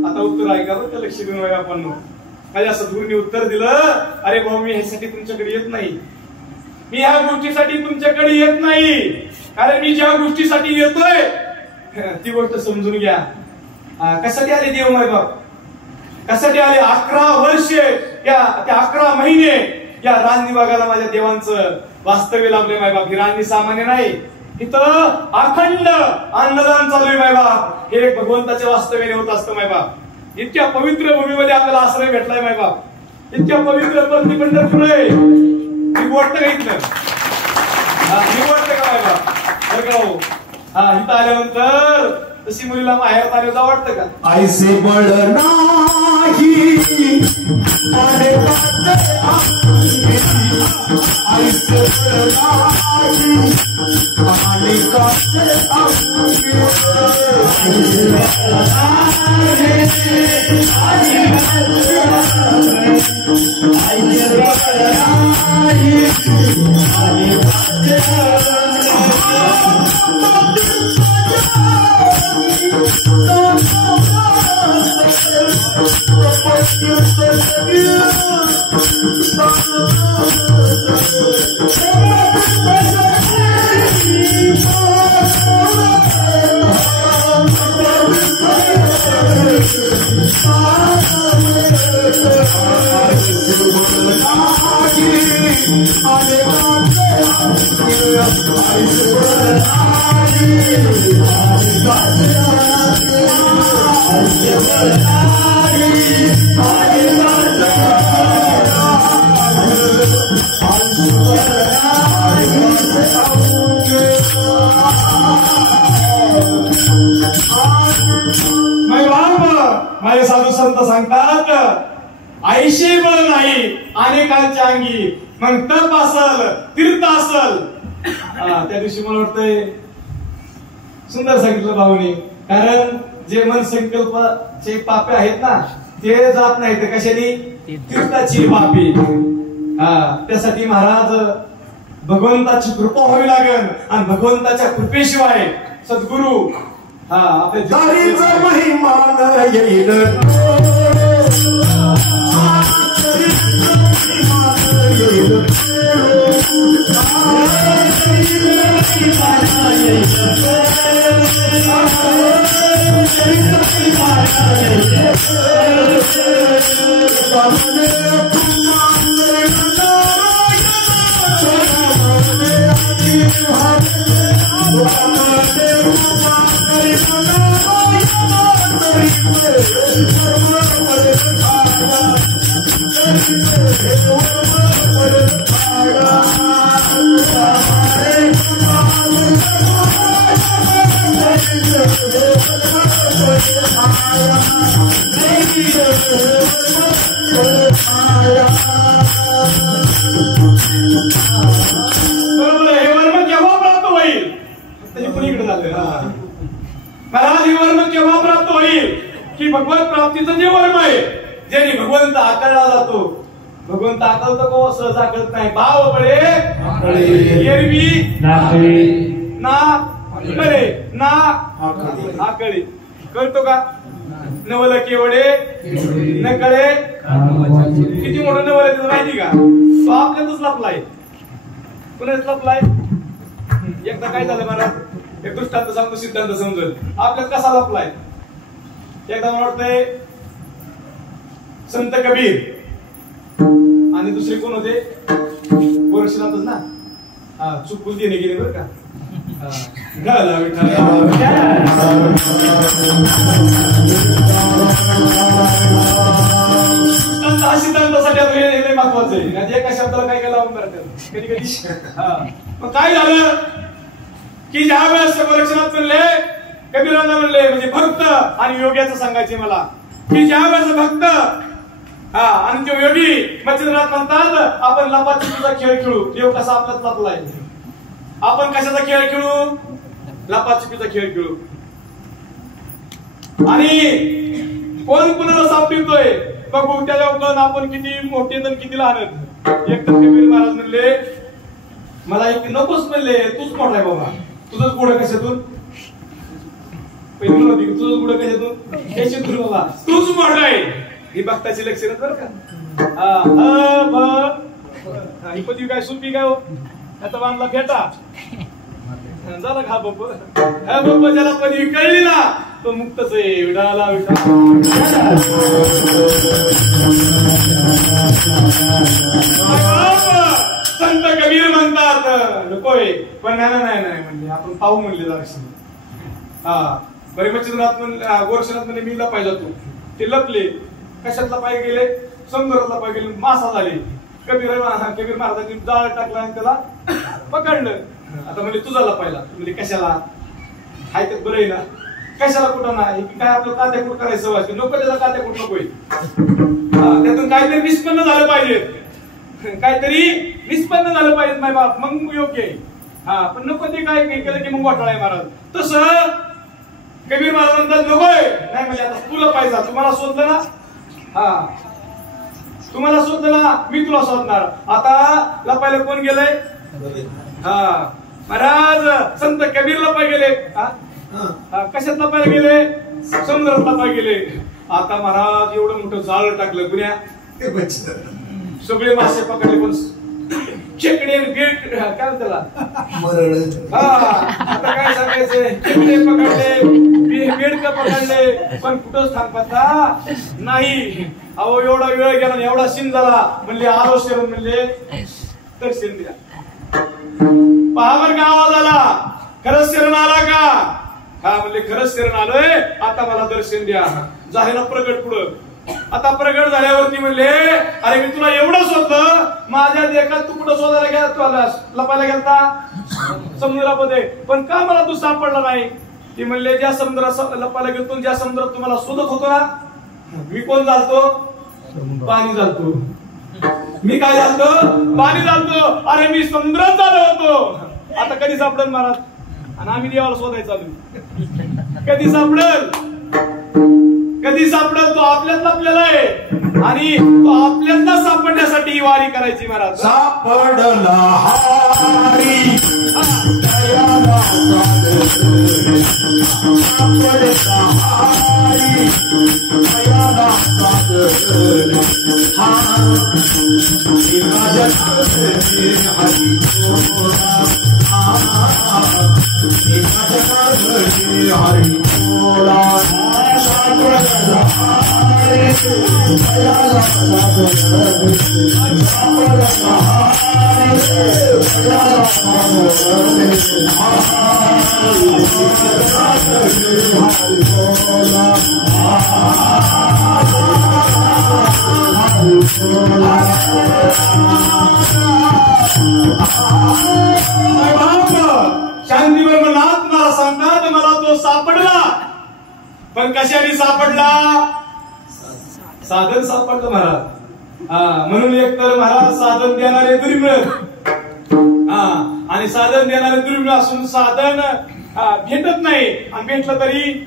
आता उत्तर ऐका बरं का, लक्ष देऊन आपण. माझ्या सद्गुरूंनी उत्तर दिलं, अरे भाऊ मी ह्यासाठी तुमच्याकडे येत नाही, मी ह्या गोष्टीसाठी तुमच्याकडे येत नाही, कारण मी ज्या गोष्टीसाठी येतोय ती गोष्ट समजून घ्या. कशासाठी आले देव माय बाप? कशासाठी आले? 11 वर्षे त्या 11 महिने या रांजणी भागाला माझ्या देवांचं वास्तव्य लाभले माय बाप. ही रांजणी सामान्य नाही, इथं अखंड अन्नदान चालू आहे माय बाप. हे भगवंताच्या वास्तव्याने होत असतं माय बाप. इतक्या पवित्र भूमीमध्ये आपल्याला आश्रय भेटलाय माय बाप. इतक्या पवित्र पंथी पंढरपूर आहे. ही गोष्ट का इथलं? ही गोष्ट का माय बाप? बरं का हो. इथं आल्यानंतर तशी मुलीला माहेर आल्यावर जा वाटतं का? ऐसे बळ नाही ऐसे बळ माझे साधू संत सांगतात आईशी बळ नाही अनेकांच्या अंगी, मग तप असल तीर्थ असल. त्या दिवशी मला वाटतंय सुंदर सांगितलं भाऊनी, कारण जे मन संकल्पाचे पापे आहेत ना ते जात नाही, ते कशाने तीर्थाची पापी. त्यासाठी महाराज भगवंताची कृपा व्हावी लागेल, आणि भगवंताच्या कृपेशिवाय सद्गुरु आपल्या महिमान येईल. महाराज हे वर्म केव्हा प्राप्त होईल की भगवत प्राप्तीचं जे वर्म आहे, ज्याने भगवंत आकळला जातो. भगवंत आकळतो को सहज आकळत नाही. भाव बळे एरवी ना कळे ना आकळे. कळतो का? नवल केवढे न कळे. किती मोठं नवल आहे माहिती का? तो आपल्यातच लपलाय. कुणाच लपलाय? एकदा काय झालं महाराज, एक दृष्टांत सांगतो, सिद्धांत समजेल आपल्यात कसा लपलाय. एकदा मला वाटतंय संत कबीर आणि दुसरे कोण होते, गोरक्षनाथच ना. चुकून देणे गेले बरं का. सिद्धांतासाठी हे महत्वाचं आहे. एका शब्दाला काय काय लावून करतात कधी कधी. मग काय झालं की ज्या वेळेस गोरक्षनाथ म्हणले, कबीरांना म्हणले, म्हणजे भक्त आणि योग्याचं सांगायचे मला, की ज्या वेळेस भक्त आणि तो योगी मच्छिंद्रनाथ म्हणतात आपण लपाछपीचा खेळ खेळू. देव कसा आपल्यात लपलाय. आपण कशाचा खेळ खेळू? लपाछपीचा खेळ खेळू. आणि कोण कुणाला सापडतोय बघू, त्याच्यावर आपण किती मोठे तर किती लहान. एक तर कबीर महाराज म्हणले मला एक नकोच म्हणले, तूच मोठा आहे बाबा. तुझंच पुढे कशातून पहिली होती, तुझंच पुढे कशातून कशातून बाबा, तूच मोठा आहे. ही भक्ताची लक्षणं बरं का. ही पदवी काय सुपी काय हो, आता बांधला फेटा झाला खा बाप. हा बाप ज्याला पदवी कळली ना तो मुक्तच आहे. विडाला संत कबीर म्हणतात नकोय, पण नाही म्हणले आपण पाहू म्हणले जरा. बरे मच्छिंद्रनाथ गोरक्षनाथ म्हणजे मी लपाय जातो. ते लपले. कशात लपाय गेले? समुद्रात लपाय गेले. मासा झाले. कबीर महाराजांनी जाळ टाकला आणि त्याला पकडलं. आता म्हणजे तुझा लपायला म्हणजे कशाला हाय तर बरं आहे ना, कशाला कुठं नाही काय आपलं कात्याकूट करायचं वाटतं. नको त्याचा कात्याकूट नकोय. त्यातून काहीतरी निष्पन्न झालं पाहिजे, काहीतरी निष्पन्न झालं पाहिजे माय बाप, मग योग्य आहे. पण नको ते काय केलं की मग घोटाळा आहे महाराज. तसं कबीर महाराज म्हणतात नकोय. नाही म्हणजे आता तुला पाहिजे, तुम्हाला शोधलं ना, तुम्हाला शोधलं ना, मी तुला शोधणार. आता लपायला कोण गेलंय? महाराज संत कबीर लपाय गेले. कशात लपायला गेले? समुद्रात लपाय गेले. आता महाराज एवढं मोठं जाळ टाकलं गुन्ह्या, सगळे मासे पकडले, पण खेकडे बेट काय त्याला आता काय सांगायचे, खेकडे पकडले, बेडक पकडले, पण कुठंच थांबता नाही. अहो एवढा वेळ गेला आणि एवढा सीन झाला म्हणले आलो शरण म्हणले दर्शन द्या. पहा बर का आवाज आला, खरंच शरण आला का? हा म्हणले खरंच शरण आलोय, आता मला दर्शन द्या. झाले ना प्रगट पुढं. आता प्रगट झाल्यावरती म्हणले अरे मी तुला एवढं शोधलं, माझ्या देखात तू कुठं शोधायला गेला, तू लपायला गेलता समुद्रामध्ये, पण का मला तू सापडला नाही? ती म्हणले ज्या समुद्रात लपायला गेलतो, ज्या समुद्रात तुम्हाला शोधत होतो ना, मी कोण झालतो? पाणी झालतो. मी काय झालतो? पाणी झालतो. अरे मी समुद्रात झालो होतो. आता कधी सापडल महाराज? आणि आम्ही देवाला शोधायला चालू. कधी सापडल? कधी सापडल? तो आपल्यात आपल्याला आहे आणि तो आपल्याला सापडण्यासाठी ही वारी करायची महाराज. सापडला हारी दयाला सादर, सापडला हारी दयाला सादर, हरी शांती ब्रह्मनाथ मला सांगतात, मला तो सापडला. पण कशाने सापडला? साधन सापडलं महाराज. म्हणून एकतर महाराज साधन देणारे दुर्मिळ, आणि साधन देणारे दुर्मिळ असून साधन भेटत नाही. आणि भेटलं तरी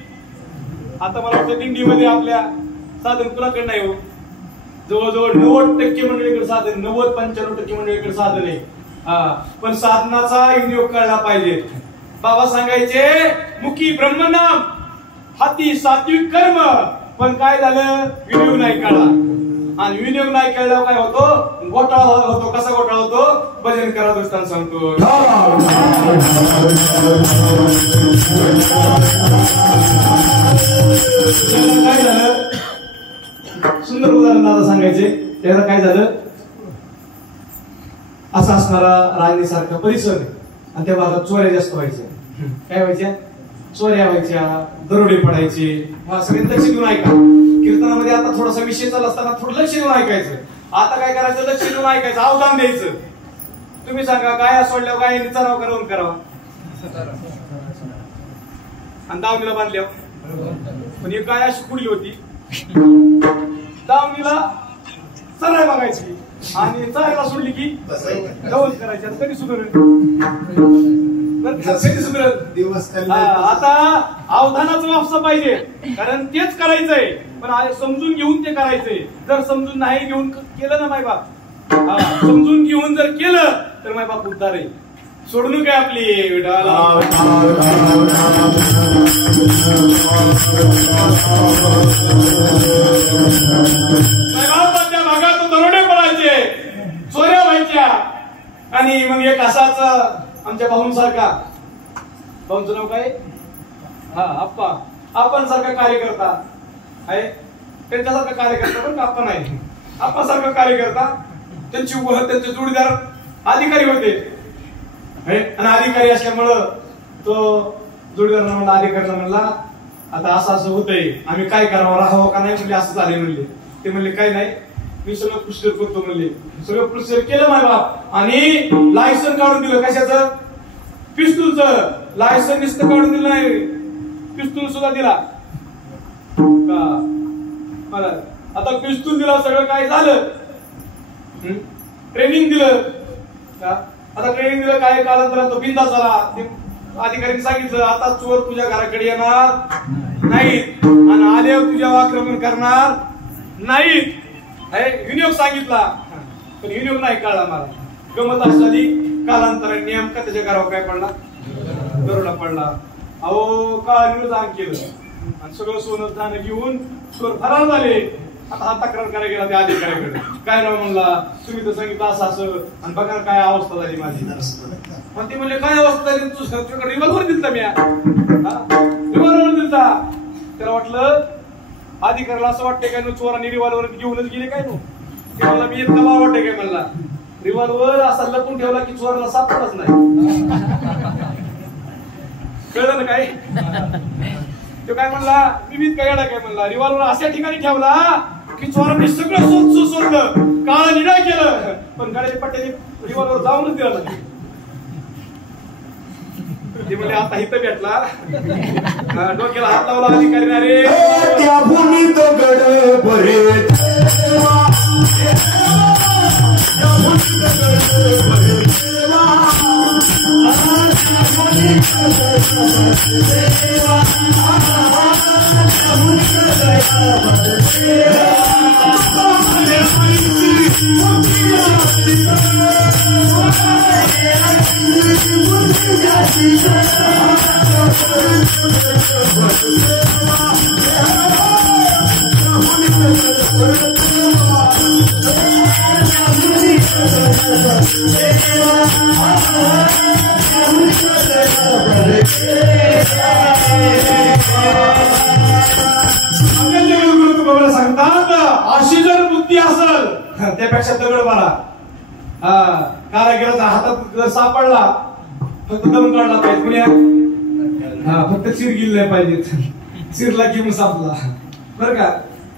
आता मला वाटतं दिंडीमध्ये आपल्या साधन कुणाकडे नाही हो. जवळजवळ 90% मंडळीकडे साधन, 90-95% मंडळीकडे साधन आहे. पण साधनाचा विनियोग कळला पाहिजे. बाबा सांगायचे मुखी ब्रह्मनाम, हाती सात्विक कर्म. पण काय झालं? विनियोग नाही कळला. आणि विनियोग नाही कळल्यावर काय होतो? घोटाळा होतो. कसा घोटाळा होतो? भजन करा दृष्टांत सांगतो. काय झालं? सुंदर उदाहरण दादा सांगायचे. त्याला काय झालं? असा असणारा राजनीसारखा परिसर आणि त्या भागात चोऱ्या जास्त व्हायच्या. काय व्हायच्या? चोऱ्या व्हायच्या, दरोडे पडायचे. सगळे लक्ष देऊन ऐका. कीर्तनामध्ये आता थोडासा विषय चालू असताना थोडं लक्ष देऊन ऐकायचं. आता काय करायचं? लक्ष देऊन ऐकायचं, अवधान द्यायचं. तुम्ही सांगा काय सोडल्यावर काय निचाराव करून करावा? आणि दावणीला बांधल्यावर पण एक गाय अशी कुडली होती, दावणीला चराय बघायची आणि चरायला सोडली की गवत करायची. कधी सुधारेल? कधी सुधारेल? दिवस. आता अवधानाचं वापसा पाहिजे, कारण तेच करायचंय. पण समजून घेऊन ते करायचंय. जर समजून नाही घेऊन केलं ना माय बाप, समजून घेऊन जर केलं तर माय बाप उद्धार आहे. सोडणूक आहे आपली. त्या भागात दरोडे पडायचे, चोऱ्या व्हायच्या. आणि मग एक असाच आमच्या भाऊंसारखा, भाऊंचं नाव काय? आप्पा. आप्पांसारखा कार्यकर्ता आहे. त्यांच्यासारखा कार्यकर्ता पण आप्पा नाही, आप्पासारखा कार्यकर्ता. त्यांचे जोडीदार अधिकारी होते. आणि अधिकारी असल्यामुळं तो जोडीदारांना म्हणला, अधिकाऱ्यांना म्हणला आता असं असं होतंय, आम्ही काय करावं, राहावं का नाही? म्हणजे असं झाले म्हणले. ते म्हणले काय नाही, मी सगळं प्रोसिजर करतो म्हणले. सगळं प्रोसिजर केलं माझ्या बाप. आणि लायसन काढून दिलं. कशाचं? पिस्तूलचं लायसन नुसतं काढून दिलं नाही, पिस्तूल सुद्धा दिला. मला आता पिस्तूल दिला, सगळं काय झालं. ट्रेनिंग दिलं. आता ट्रेनिंग दिलं. काय कालांतरात तो बिंदा झाला. अधिकाऱ्यांनी सांगितलं आता चोर तुझ्या घराकडे येणार नाहीत आणि आल्यावर तुझ्यावर आक्रमण करणार नाहीत. विनियोग सांगितला, पण विनियोग नाही कळला मला. गमत असली कालांतराने नेमका त्याच्या घरावर काय पडला? दरोडा पडला. अहो काळ जाण केलं आणि सगळं सोनं दान घेऊन चोर फरार झाले. आता हा तक्रार करायला गेला त्या अधिकाऱ्याकडे. काय नाव म्हणला, तुम्ही तर सांगितलं असं असं, आणि बघा काय अवस्था झाली माझी. पण ते म्हणले काय अवस्था झाली? तुझ्याकडे रिव्हॉल्वर दिलता, मी रिव्हॉल्वर दिलता. त्याला वाटलं अधिकाऱ्याला असं वाटतंय काय चोरांनी रिव्हॉल्वर घेऊनच गेले काय नो ते मला मी इतका भाव वाटतंय काय मला रिव्हॉल्वर असा लपून ठेवला की चोराला सापडलाच नाही कळलं ना काय तो काय म्हणला विविध काय येडा काय म्हणला रिव्हॉल्वर अशा ठिकाणी ठेवला की चोरांनी सगळं सोडलं काळं निळा केलं पण गाड्याच्या पट्ट्याने रिव्हॉल्वर जाऊनच दिला नाही ते म्हणजे आता इथं भेटला डोक्याला हात लावला अधिकारी अरे त्या भूमी दगड बरे सांगतात अशी जर बुद्धी असेल त्यापेक्षा दगड मारा कारागिराचा हातात जर सापडला फक्त दम काढला पाहिजे पुण्या फक्त चिर गिल्ले पाहिजे चिरला घेऊन सापला बरं का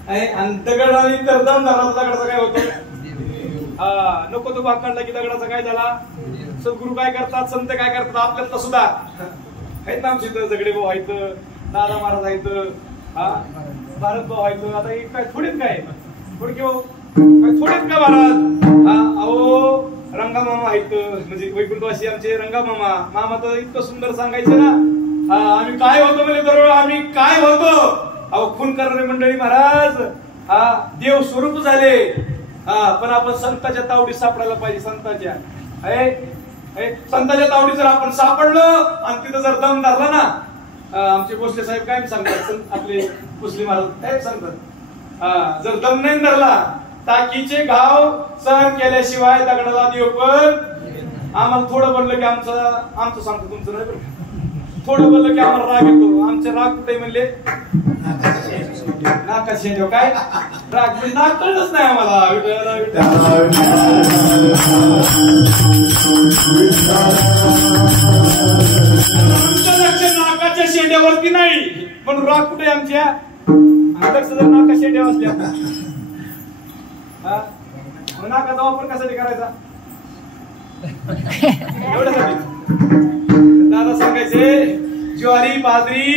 आणि दगड आणि तर दम झाला दगडाचा काय होतो नको तो भाग काढला की दगडाचा काय झाला सद्गुरू काय करतात संत काय करतात आपल्याला सुद्धा आहेत ना आमची झगडे भाऊ आहेत दादा महाराज आहेत भारत भाऊ आहेत आता काय थोडीच काय थोडके भाऊ काय थोडेच का महाराज अहो रंगा मामा आहेत म्हणजे वैकुंठवासी आमचे रंगा मामा तर इतकं सुंदर सांगायचं ना आम्ही काय होतो म्हणजे दररोज आम्ही काय होतो अहो खून करणारे मंडळी महाराज देव स्वरूप झाले पण आपण संतांच्या तावडीत सापडायला पाहिजे संतांच्या संतांच्या तावडीत जर आपण सापडलो आणि तिथं जर दम धरला ना आमचे भोसले साहेब काय सांगतात आपले भोसले महाराज काय सांगतात जर दम नाही धरला टाकीचे घाव सहन केल्याशिवाय दगडाला देव पण आम्हाला थोडं बोललं की आमचं सांगतो तुमचं नाही बरं थोडं बोललं की आम्हाला राग येतो आमचे राग कुठे म्हणले नाकाशी काय राग म्हणजे नाक कळलंच नाही आम्हाला नाकाच्या शेंड्यावरती नाही पण राग कुठे आमच्या जर नाका शेंड्या असल्या नाकाचा वापर कशासाठी करायचा एवढ्यासाठी दादा सांगायचे ज्वारी बाजरी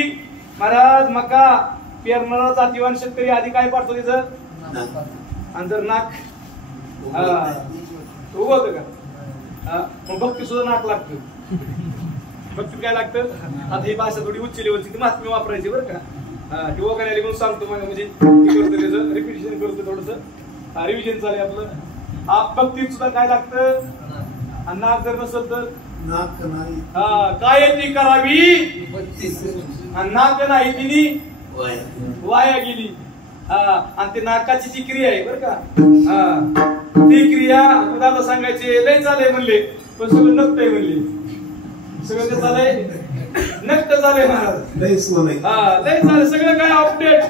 महाराज मका पेरणारा जातीवान शेतकरी आधी काय पाडतो तिचं आणि जर नाक उगवतं का मग भक्ती सुद्धा नाक लागतं भक्ती काय लागतं आता ही भाषा थोडी उच्च लेवलची ती महात्म्य वापरायची बरं का ती वगैरे म्हणून सांगतो म्हणजे करतो त्याचं रिपिटेशन करतो थोडस रिव्हिजन चालेल आपलं भक्तीत सुद्धा काय लागतं नाक जर नसेल तर नाक नाही काय ती करावी नाक नाही तिने वाया गेली आणि ते नाकाची जी क्रिया आहे बरं का ती क्रिया दादा सांगायचे लय चालय म्हणले पण सगळं नक्त आहे म्हणले सगळं ते चालय नक्त झालंय महाराज लय सोय लय झालं सगळं काय अपडेट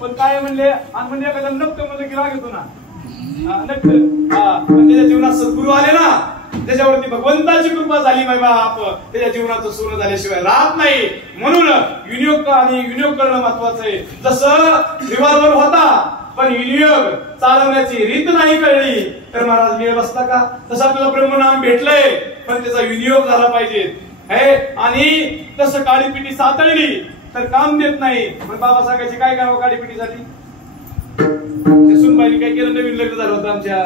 पण काय म्हणले आणि म्हणजे एखादा नक्त म्हणजे की राग येतो ना नक्त पण त्याच्या जीवनात सद्गुरू आले ना त्याच्यावरती भगवंताची कृपा झाली माय बाप त्याच्या जीवनाचं सोनं झाल्याशिवाय राहत नाही म्हणून विनियोग आणि विनियोग करणं महत्वाचं आहे जसं रिव्हॉल्वर होता पण विनियोग चालवण्याची रीत नाही कळली तर महाराज वेळ बसला का तसं आपल्याला ब्रह्मनाम भेटलंय पण त्याचा विनियोग झाला पाहिजे आणि तसं काळीपिटी सातळली तर काम देत नाही पण बाबा सांगायचे काय करावं काळीपिटीसाठी सुनबाईने काय केलं नवीन लग्न झालं होतं आमच्या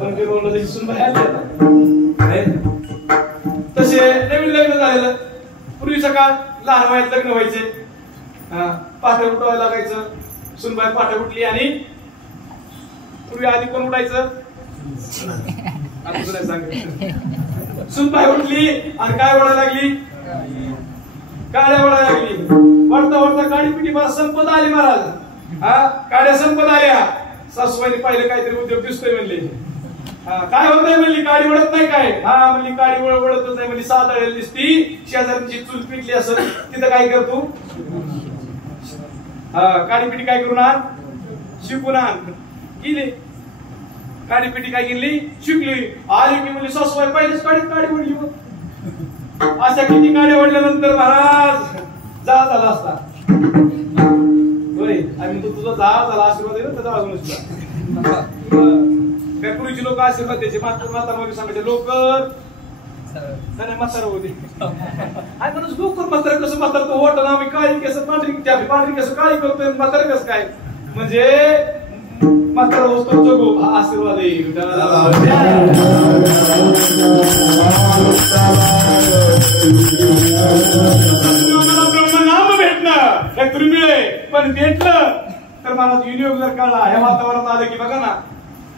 पण ते रोडला त्याची सुनबाई आली तसे नवीन लग्न झालेलं पूर्वीचा काळ लहान वयात लग्न व्हायचे पहाटे उठवायला लागायचं सुनबाई पहाटे उठली आणि पूर्वी आधी कोण उठायचं आता तुला सांग सुनबाई उठली आणि काय ओढायला लागली काड्या ओढायला लागली वरता वरता काळी पिटी मला संपत आली महाराज काड्या संपत आल्या सासूबाईने पाहिलं काहीतरी उद्योग दिसतोय म्हणले काय होत नाही म्हणली काळी ओढत नाही काय म्हणली काळी ओढतच नाही म्हणली साधाळेल दिसती शेजारची चूल पिटली असं तिथं काय करतो काळीपिटी काय करून आण, शिकून आण. गेली काळीपिटी काय गेली, शिकली, आली की मुली सासूबाई पहिलेच काडी वडली. अशा किती काड्या वडल्यानंतर महाराज जा झाला असता. होय आम्ही तो तुझा जा झाला आशीर्वाद आहे ना त्याचा अजून काय पूर्वीचे लोक आशीर्वाद द्यायचे. माता मग सांगायचे लोकर नाही म्हातारा होते लोकर म्हातारा कसं म्हातारा तो वाटत आम्ही काळी केस पांढरी केस काळी करतोय म्हातारा कसं काय म्हणजे म्हातारा होतो जगू आशीर्वाद ब्रह्मनाम भेटणं हे दुर्मिळ आहे. पण भेटलं तर मला विनियोग जर कळला ह्या वातावरणात आलं की बघा ना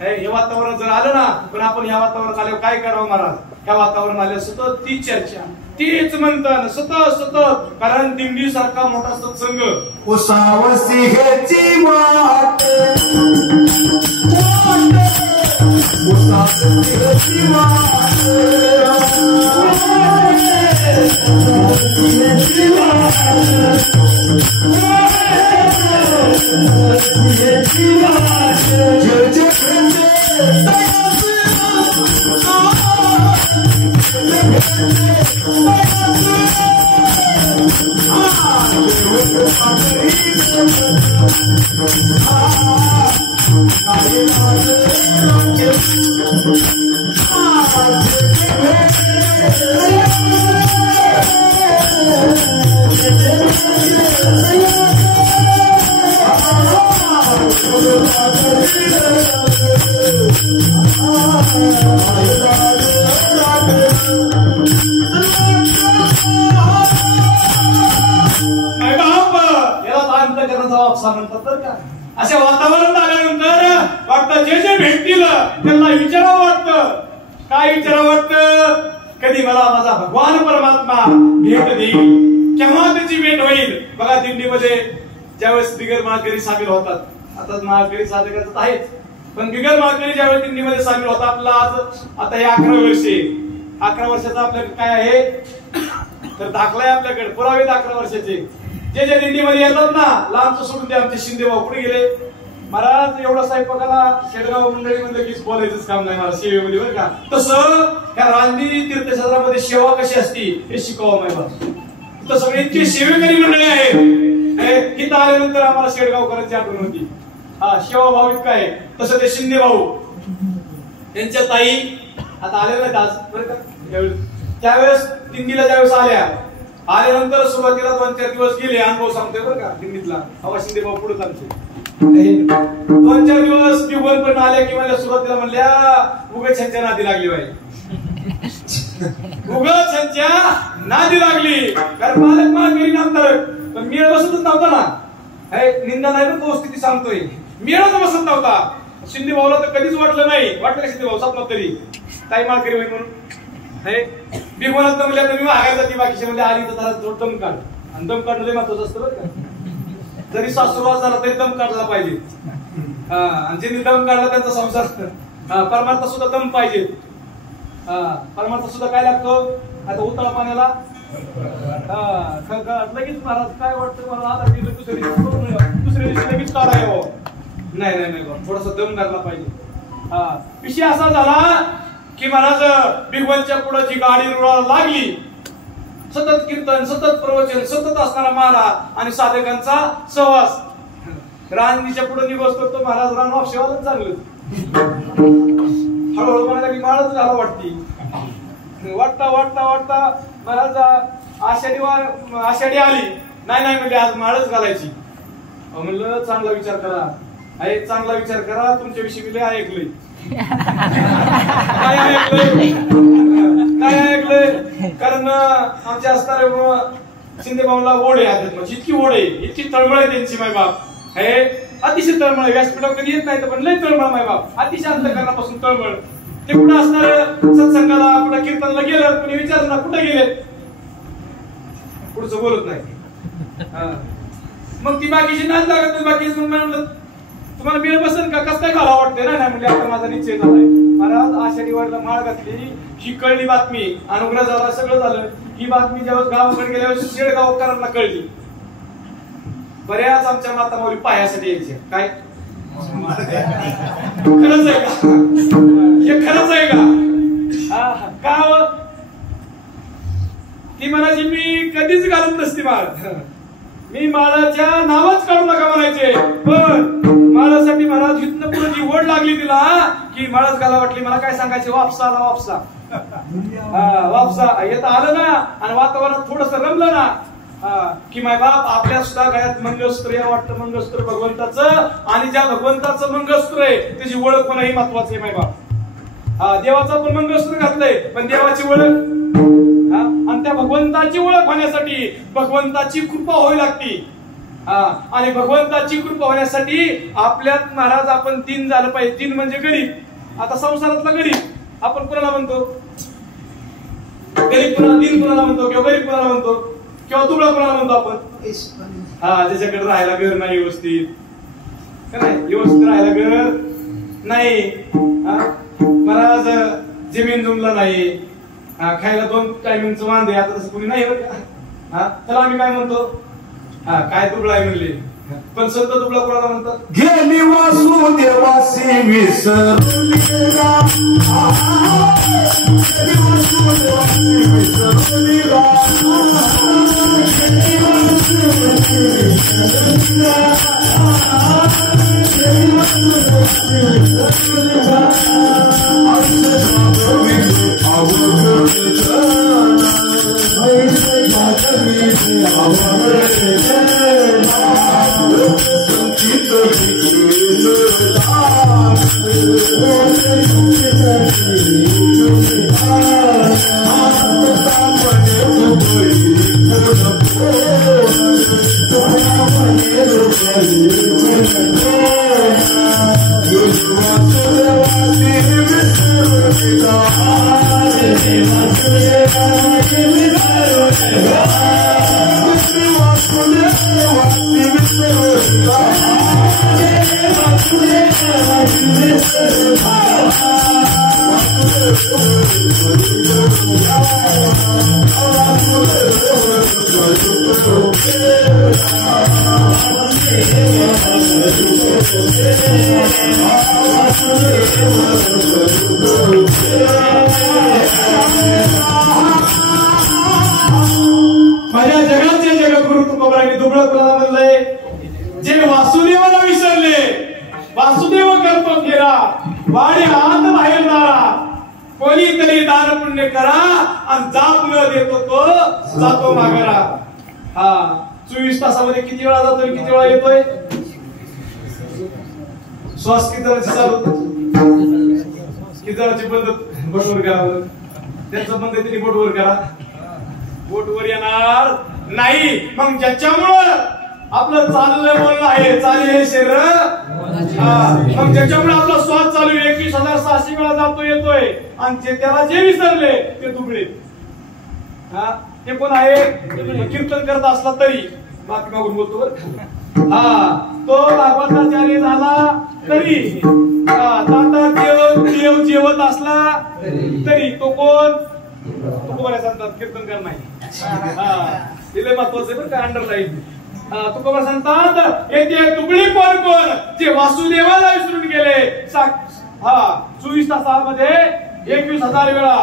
हे वातावरण जर आलं ना पण आपण ह्या वातावरणात आल्यावर काय करावं महाराज. ह्या वातावरण आल्यावर सतत ती चर्चा तीच म्हणतात सतत कारण दिंडी सारखा मोठा सत्संग उसावसी ह्याची वाट उसावसी ह्याची अशा वातावरण आल्यानंतर वाटतं जे भेटतील त्यांना विचारावं वाटतं. काय विचारावं वाटतं, कधी मला माझा भगवान परमात्मा भेट देईल, केव्हा त्याची भेट होईल. बघा दिंडीमध्ये ज्यावेळेस बिगर माळकरी सामील होतात, आता माळकरी साधकाचं आहेच पण बिगर माळकरी ज्यावेळेस दिंडीमध्ये सामील होतात आपला आज आता हे 11 वर्षे 11 वर्षाचा आपल्याकडे काय आहे तर दाखला आहे आपल्याकडे पुरावे 11 वर्षाचे. जे दिंडीमध्ये येतात ना लांबचं सोडून ते आमचे शिंदे भाऊ कुठे गेले महाराज. एवढा स्वयंपाकाला शेडगाव मंडळी म्हणलं की बोलायचंच काम नाही मला सेवेमध्ये बरं का. तसं ह्या रांजणी तीर्थक्षेत्रामध्ये सेवा कशी असती हे शिकवा माहिती. तर सगळे इतकी सेवेकरी मंडळी आहेत. इथं आल्यानंतर आम्हाला शेडगावकरांची आठवण होती. हा सेवा भाऊ इतका आहे. तसं ते शिंदे भाऊ त्यांच्या ताई आता आलेल्या नाहीत आज बरं का. त्यावेळेस दिंडीला ज्यावेळेस आल्यानंतर सुरुवातीला 2-4 दिवस गेले अनुभव सांगतोय बरं का दिंडीतला. हवा शिंदे भाऊ पुढे आमचे 2-4 दिवस दिवस पण आल्या की मला सुरुवातीला म्हणल्या उगाच ह्यांच्या नादी लागली बाई उगाच ह्यांच्या नादी लागली. कारण मालक मालकरी नामदार पण मेळ बसतच नव्हता ना. निंदा नाही पण परिस्थिती सांगतोय मेळच बसत नव्हता. शिंदे भाऊला तर कधीच वाटलं नाही. वाटलं का शिंदे भाऊ स्वप्नात तरी ताई मालकरी होईल म्हणून बिगवनात म्हणल्या तर मी मागायला जाते बाकीच्या म्हणजे आली तर जरा जोड दम काढ आणि दम काढणं लय महत्वाचं असतं बरं का. जरी सासूरवास झाला तरी दम काढला पाहिजे. आणि ज्यांनी दम काढला त्यांचा संसार परमार्थ सुद्धा दम पाहिजे. परमार्थ सुद्धा काय लागतो आता उताळा पाण्याला लगेच महाराज काय वाटतं मला आता दुसऱ्या दिवशी लगेच काढा यावं. नाही थोडासा दम काढला पाहिजे. विषय असा झाला की महाराज बिगवनच्या पुढे जी गाडी रुळाला लागली सतत कीर्तन सतत प्रवचन सतत असणारा मारा आणि साधकांचा सहवास. राणीच्या पुढे निवास करतो महाराज रान ऑप्शेवाला चांगलं हळूहळू म्हणायला की माळच झाला वाटती. वाटता महाराज आषाढी आली नाही म्हणजे आज माळच घालायची. म्हणलं चांगला विचार करा चांगला विचार करा तुमच्याविषयी मी लय ऐकलंय. काय ऐकलंय कारण आमच्या असणाऱ्या शिंदे भाऊला ओढ आहे इतकी ओढ आहे इतकी तळमळ आहे त्यांची मायबाप हे अतिशय तळमळ आहे. व्यासपीठावर कधी येत नाही पण लय तळमळ मायबाप अतिशय अंतःकरणापासून तळमळ. ते कुठं असणार सत्संगाला कुठं कीर्तनाला गेलं कुणी विचारलं ना कुठं गेले पुढचं बोलत नाही. मग ती बाकीची नाच लागत नाही. बाकी म्हणलं तुम्हाला मिळ बसेल का कसं काय घाला वाटतंय ना म्हणजे आता माझा निश्चय झालाय. महाराज आषाढी वारीला माळ घातली ही कळली बातमी अनुग्रह झाला सगळं झालं. ही बातमी ज्यावेळेस गावाकडे गेल्यावेळेस शेडगावकरांना कळली बऱ्याच आमच्या माता माऊली पायासाठी यायच्या. काय खरंच आहे का? हे खरंच आहे का? का ती म्हणायची मी कधीच घालत नसती माळ, मी माळाच्या नावच काढू नका म्हणायचे. पण माळासाठी महाराज इथनं पुढे जी ओढ लागली तिला की माळच घाला वाटली. मला काय सांगायचे, वापसा आला वापसा. वापसा येत आलं ना आणि वातावरण थोडस रमलं ना की माय बाप आपल्या सुद्धा गळ्यात मंगळसूत्र या वाटतं. मंगळसूत्र भगवंताचं, आणि ज्या भगवंताचं मंगळसूत्र आहे त्याची ओळख होणं ही महत्वाचं आहे माय बाप. देवाचं पण मंगळसूत्र घातलंय, पण देवाची ओळख आणि त्या भगवंताची ओळख होण्यासाठी भगवंताची कृपा व्हावी लागती. आणि भगवंताची कृपा होण्यासाठी आपल्यात महाराज आपण तीन झालं पाहिजे. तीन म्हणजे गरीब. आता संसारातला गरीब आपण कुणाला म्हणतो? गरीब कुणाला, तीन कुणाला म्हणतो, किंवा गरीब कुणाला म्हणतो, किंवा तुकडा कुणाला म्हणतो आपण? ज्याच्याकडे राहायला घर नाही व्यवस्थित, व्यवस्थित राहायला घर नाही, महाराज जमीन जुमला नाही, खायला 2 टायमिंगचं वांदे. आता तसं कोणी नाही बरं का? त्याला आम्ही काय म्हणतो? काय दुबळा आहे म्हणले. पण संत दुबळा कोणाला म्हणतात? गेली वासुदेवासी विसरलीला, माझ्या जगाचे जगद्गुरु तुकोबारांनी दुबळं कुणाला म्हणलंय? जे वासुदेवाला विसरले, वासुदेव करतो फेरा, वाडे आत बाहेर दारा, कोणीतरी दान पुण्य करा आणि जाप न देतो तो जातो माघारा. 24 तासामध्ये किती वेळा जातोय, किती वेळा येतोय? श्वास किती जणांची चालू, किती जणांची बंद? बोटवर करा बरं, त्यांचं बंद त्यांनी बोटवर करा. बोटवर येणार नाही. मग ज्याच्यामुळं आपलं चाललं बोलणं आहे, चालू हे शरीर, मग ज्याच्यामुळे आपला श्वास चालू 21,600 वेळा जातो येतोय, आणि त्याला जे विसरले ते दुबळे. ते कोण आहे? कीर्तन करत असला तरी बाकी मागून बोलतो. तो भागवताचार्य झाला तरी, ताटात देव जेवत असला तरी तो कोण? तुकोबारा सांगतात कीर्तन कर नाही. तिला महत्वाचं बरं काय, अंडरलाईन. तुकोबारा सांगतात येते दुबळी कोण कोण? जे वासुदेवाला विसरून गेले. 24 तासामध्ये 21,000 वेळा,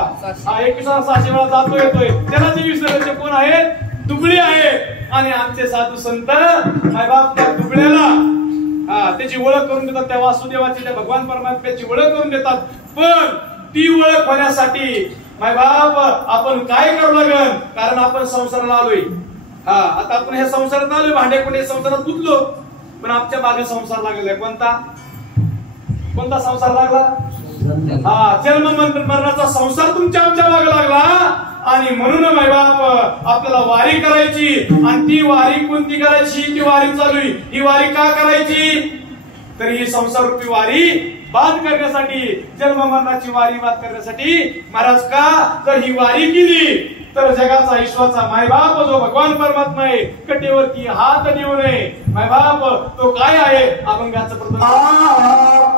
21,600 वेळा जातो येतोय, त्याला जे विसरले कोण आहे? दुबळी आहे. आणि आमचे साधू संत मायबाप त्या दुबळ्याला त्याची ओळख करून देतात, त्या वासुदेवाची, त्या भगवान परमात्म्याची ओळख करून देतात. पण ती ओळख होण्यासाठी मायबाप आपण काय करावं लागेल? कारण आपण संसाराला आलोय. आता आपण ह्या संसारात आलोय, भांडे कुंडे संसारात गुंतलो, पण आमच्या मागे संसार लागलेला आहे. कोणता संसार लागला? जन्म मरणाचा संसार तुमच्या आमच्या मागे लागला. आणि म्हणून मायबाप आपल्याला वारी करायची, आणि ती वारी कोणती करायची? ती वारी चालू आहे. ही वारी का करायची? तर ही संसार रूपी वारी बाद करण्यासाठी, जन्म मरणाची वारी बाद करण्यासाठी. महाराज का? तर ही वारी केली तर जगाचा ईश्वरचा मायबाप जो भगवान परमात्मा आहे, कटेवरती हात देऊ नये. मायबाप तो काय आहे? अभंगाचं प्रथम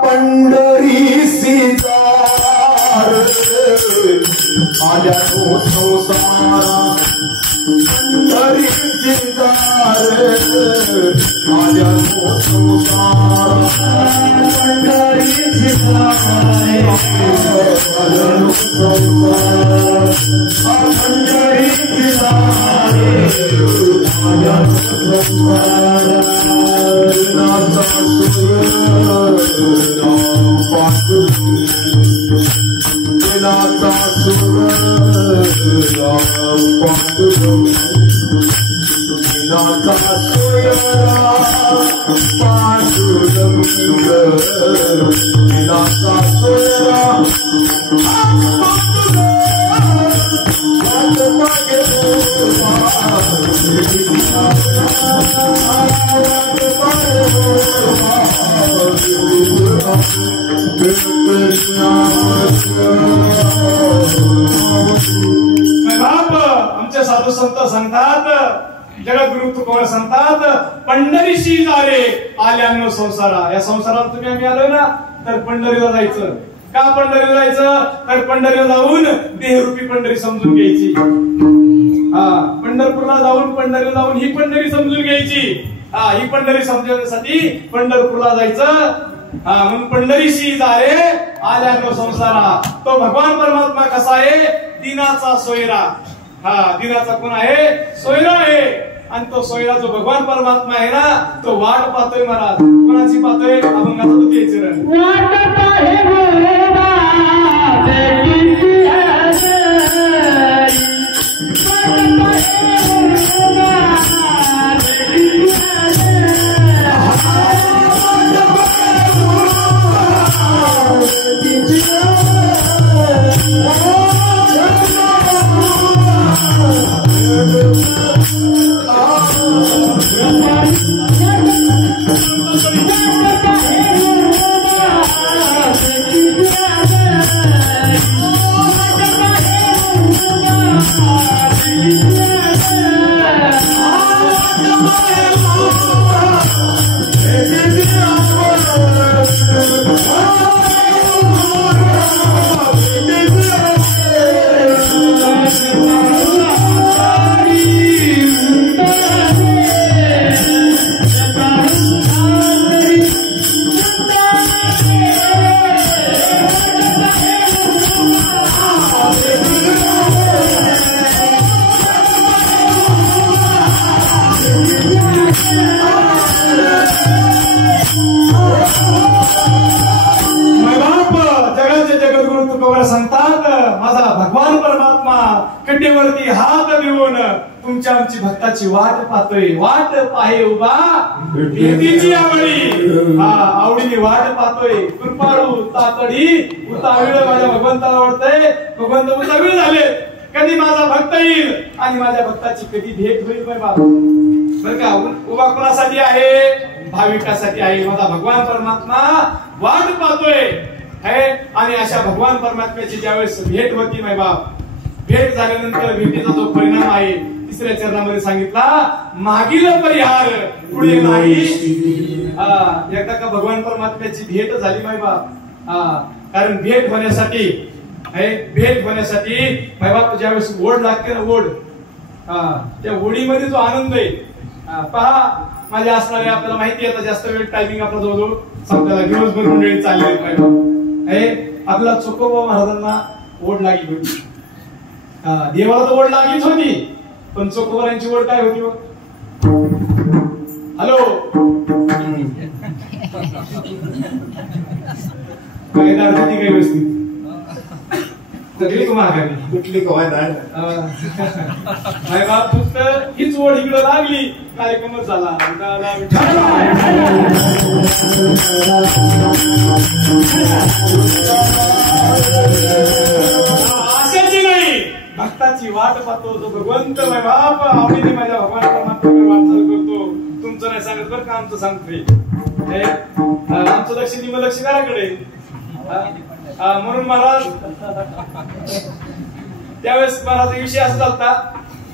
पंढरी सीतार आल्या तो संसारा पंढरीची दारे आल्या तो संसारा पंढरीची दारे आल्या तो संसारा पंढरीची दारे आल्या तो संसारा नाचा सुर पांडुरंग नाचा सुर पांडुरंग नाचा सुर पांडुरंग नाचा बाप आमचे साधू संत सांगतात, जगद्गुरु तुकोबा सांगतात, पंढरीशी जारे आल्यानो संसारा. या संसारात तुम्ही आम्ही आलोय ना, तर पंढरीला जायचं. का पंढरीला जायचं? तर पंढरीला जाऊन देहरूपी पंढरी समजून घ्यायची. पंढरपूरला जाऊन पंढरीला जाऊन ही पंढरी समजून घ्यायची. ही पंढरी समजवण्यासाठी पंढरपूरला जायचं. म्हणून पंढरीशी जारे आल्यानो संसारा. तो भगवान परमात्मा कसा आहे? दिनाचा सोयरा. दिनाचा कोण आहे? सोयरा आहे. आणि तो सोयरा जो भगवान परमात्मा आहे ना, तो वाट पाहतोय महाराज. कोणाची पाहतोय? अभंगाचा द्वितीय चरण. वाट पाहे सांगतात, माझा भगवान परमात्मा कटेवरती हात देऊन तुमच्या आमची भक्ताची वाट पाहतोय. वाट पाहे उभा भेटीची आवडी. आवडीने वाट पाहतोय. कृपाळू तातडी उतावीळ माझ्या भगवंताला वाटतंय. भगवंत उतावीळ झाले. कधी माझा भक्त येईल आणि माझ्या भक्ताची कधी भेट होईल बाबा. बरं का? उभा कोणासाठी आहे? भाविकासाठी आहे. माझा भगवान परमात्मा वाट पाहतोय आहे. आणि अशा भगवान परमात्म्याची ज्यावेळेस भेट होती माय बाप, भेट झाल्यानंतर भेटीचा जो परिणाम आहे तिसऱ्या चरणामध्ये सांगितला, मागील परिहार पुढे नाही. एकदा का भगवान परमात्म्याची भेट झाली माय बाप. कारण भेट होण्यासाठी माय बाप ज्यावेळेस ओढ लागते ना, ओढ, त्या ओढीमध्ये जो आनंद आहे. पहा माझ्या असणारे आपल्याला माहिती आहे, आता जास्त वेळ टायमिंग आपला जवळजवळ संपल्याला दिवसभर मंडळी चालले माय बाप. आपल्याला चोकोबा महाराजांना ओढ लागली होती. देवाला तर ओढ लागलीच होती, पण चोकोबारांची ओढ काय होती? हॅलो, काय दाखवती काही व्यवस्थित तरी तुम्हाला कुठली कवाय नाही बाप. फक्त हीच ओढ इकडे लागली, कार्यक्रमच झाला. अशाची नाही, भक्ताची वाट पाहतो जो भगवंत माय बाप आवडीने माझ्या भगवान परमात्म्याकडे वाटचाल करतो. तुमचं नाही सांगत बरं का, आमचं सांगतोय. आमचं लक्ष निम लक्ष घराकडे. म्हणून महाराज त्यावेळेस महाराज विषय असा झाला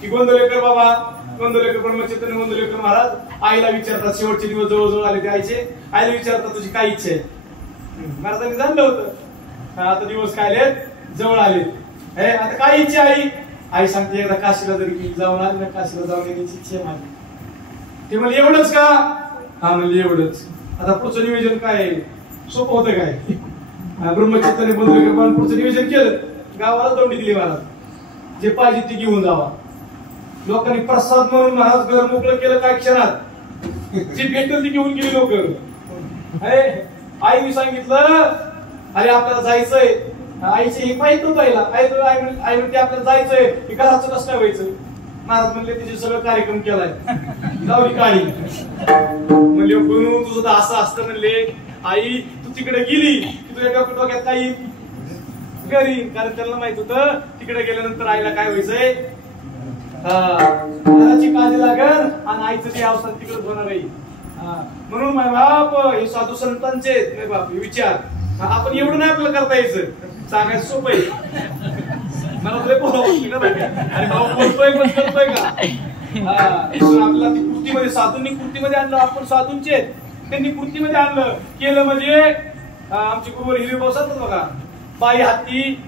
की गोंदवलेकर बाबा, गोंदवलेकर ब्रह्मचैतन्य गोंदवलेकर महाराज आईला विचारतात. शेवटचे दिवस जवळजवळ आले ते आईला विचारतात तुझी काय इच्छा आहे. महाराजांनी जाणलं होतं आता दिवस काय आले, जवळ आले. आता काय इच्छा आई सांगते एकदा काशीला जरी गेली जाऊन आली ना, काशीला जाऊन येण्याची इच्छा आहे माझी. ते म्हणले एवढंच का? हा म्हणले एवढंच. आता पुढचं नियोजन काय? सोपं होतं काय? ब्रह्मचित्ताने बंधू पुढचं नियोजन केलं. गावाला दौंडी दिली महाराज, जे पाहिजे ते घेऊन जावा. लोकांनी प्रसाद म्हणून महाराज घर मोकळं केलं काय क्षणात. जे भेटल ती घेऊन गेली लोक. आईने सांगितलं अरे आपल्याला जायचंय. आईचे हे माहित नव्हतं आईला. आई म्हणते आपल्याला जायचंय, हे घराचं कसं काय व्हायचं. महाराज म्हणले तिचे सगळं कार्यक्रम केलाय, लावली काळी. म्हणले गुरु तुझं तर असं असतं. म्हणले आई तू तिकडे गेली की तुझ्या डोक्यात काही घरी, कारण त्यांना माहित होतं तिकडे गेल्यानंतर आईला काय व्हायचंय, घराची काळजी लागल आणि आईचं ते अवस्था तिकडे होणार आहे. म्हणून माय बाप हे साधू संतांचे माय बाप हे विचार. आपण एवढं नाही आपल्याला करता यायचं, सांगायचं सोपं आहे. मला तुला बोलावं अरे भाऊ बोलतोय पण करतोय का. आपल्याला ती कृतीमध्ये साधूंनी कृतीमध्ये आणलं. आपण साधूंचे त्यांनी कृतीमध्ये आणलं केलं. म्हणजे आमचे गुरुवर हिरे भाऊ सांगतात बघा, बाई हाती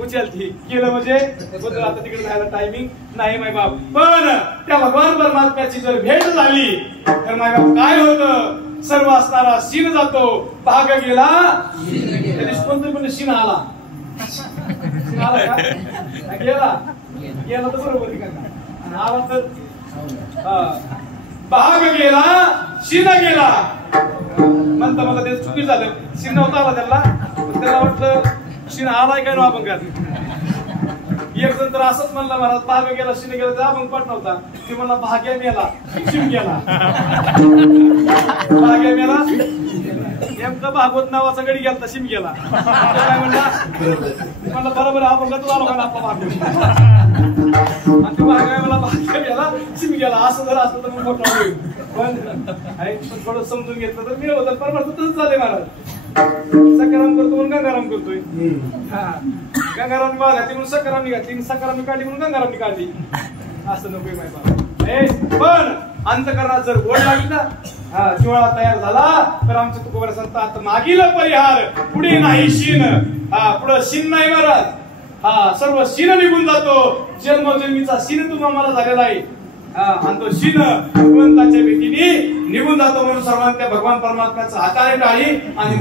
उचलती केलं म्हणजे आता तिकडे जायला टायमिंग नाही माय बाप. पण त्या भगवान परमात्म्याची जर भेट झाली तर माय बाप काय होतं, सर्व असणारा शीन जातो, भाग गेला. त्या दिवशी कोणतरी पण शीन आला. शीन आला का? गेला गेला तर बरोबर आहे. आला तर भाग गेला शीन गेला म्हणता मला ते चुकी झालं. शीन नव्हता आला त्याला, त्याला वाटलं शीन आलाय काय ना आपण काय. एक जण तर असंच म्हणला महाराज भाग गेला शीन गेला, तर आपण पट नव्हता. ते म्हणला भाग्या मेला शिन गेला. भाग्या मेला नेमकं भागवत नावाचा गडी गेला शिम गेला. काय म्हणला बरोबर अपंगातच आलो का आपला भाग. आणि तो भाग्या मला भाग्य गेला शिम गेला. असं जर असलं तर मग मोठा होईल. पण थोडं समजून घेतलं तर मी होतं परमार्थ तसंच झालंय महाराज. सकाराम करतो म्हणून गंगाराम करतोय. गंगाराम घातली म्हणून सकाराम घातली, सकाराम काढली म्हणून गंगाराम काढली. असं नको माहिती. पण अंतकरणात जर ओढ लागली ना, जिव्हाळा तयार झाला तर आमचं तुकोबारा सांगतात मागील परिहार पुढे नाही शीन. पुढे शीन नाही महाराज, सर्व शीन निघून जातो. जन्मजन्मीचा शीन तुम्हाला मला झालेला आहे. आणि तो शीन भगवंताच्या भीतीने निघून जातो. म्हणून सर्वांच्या भगवान परमात्म्याचा हाताने टाळी आणि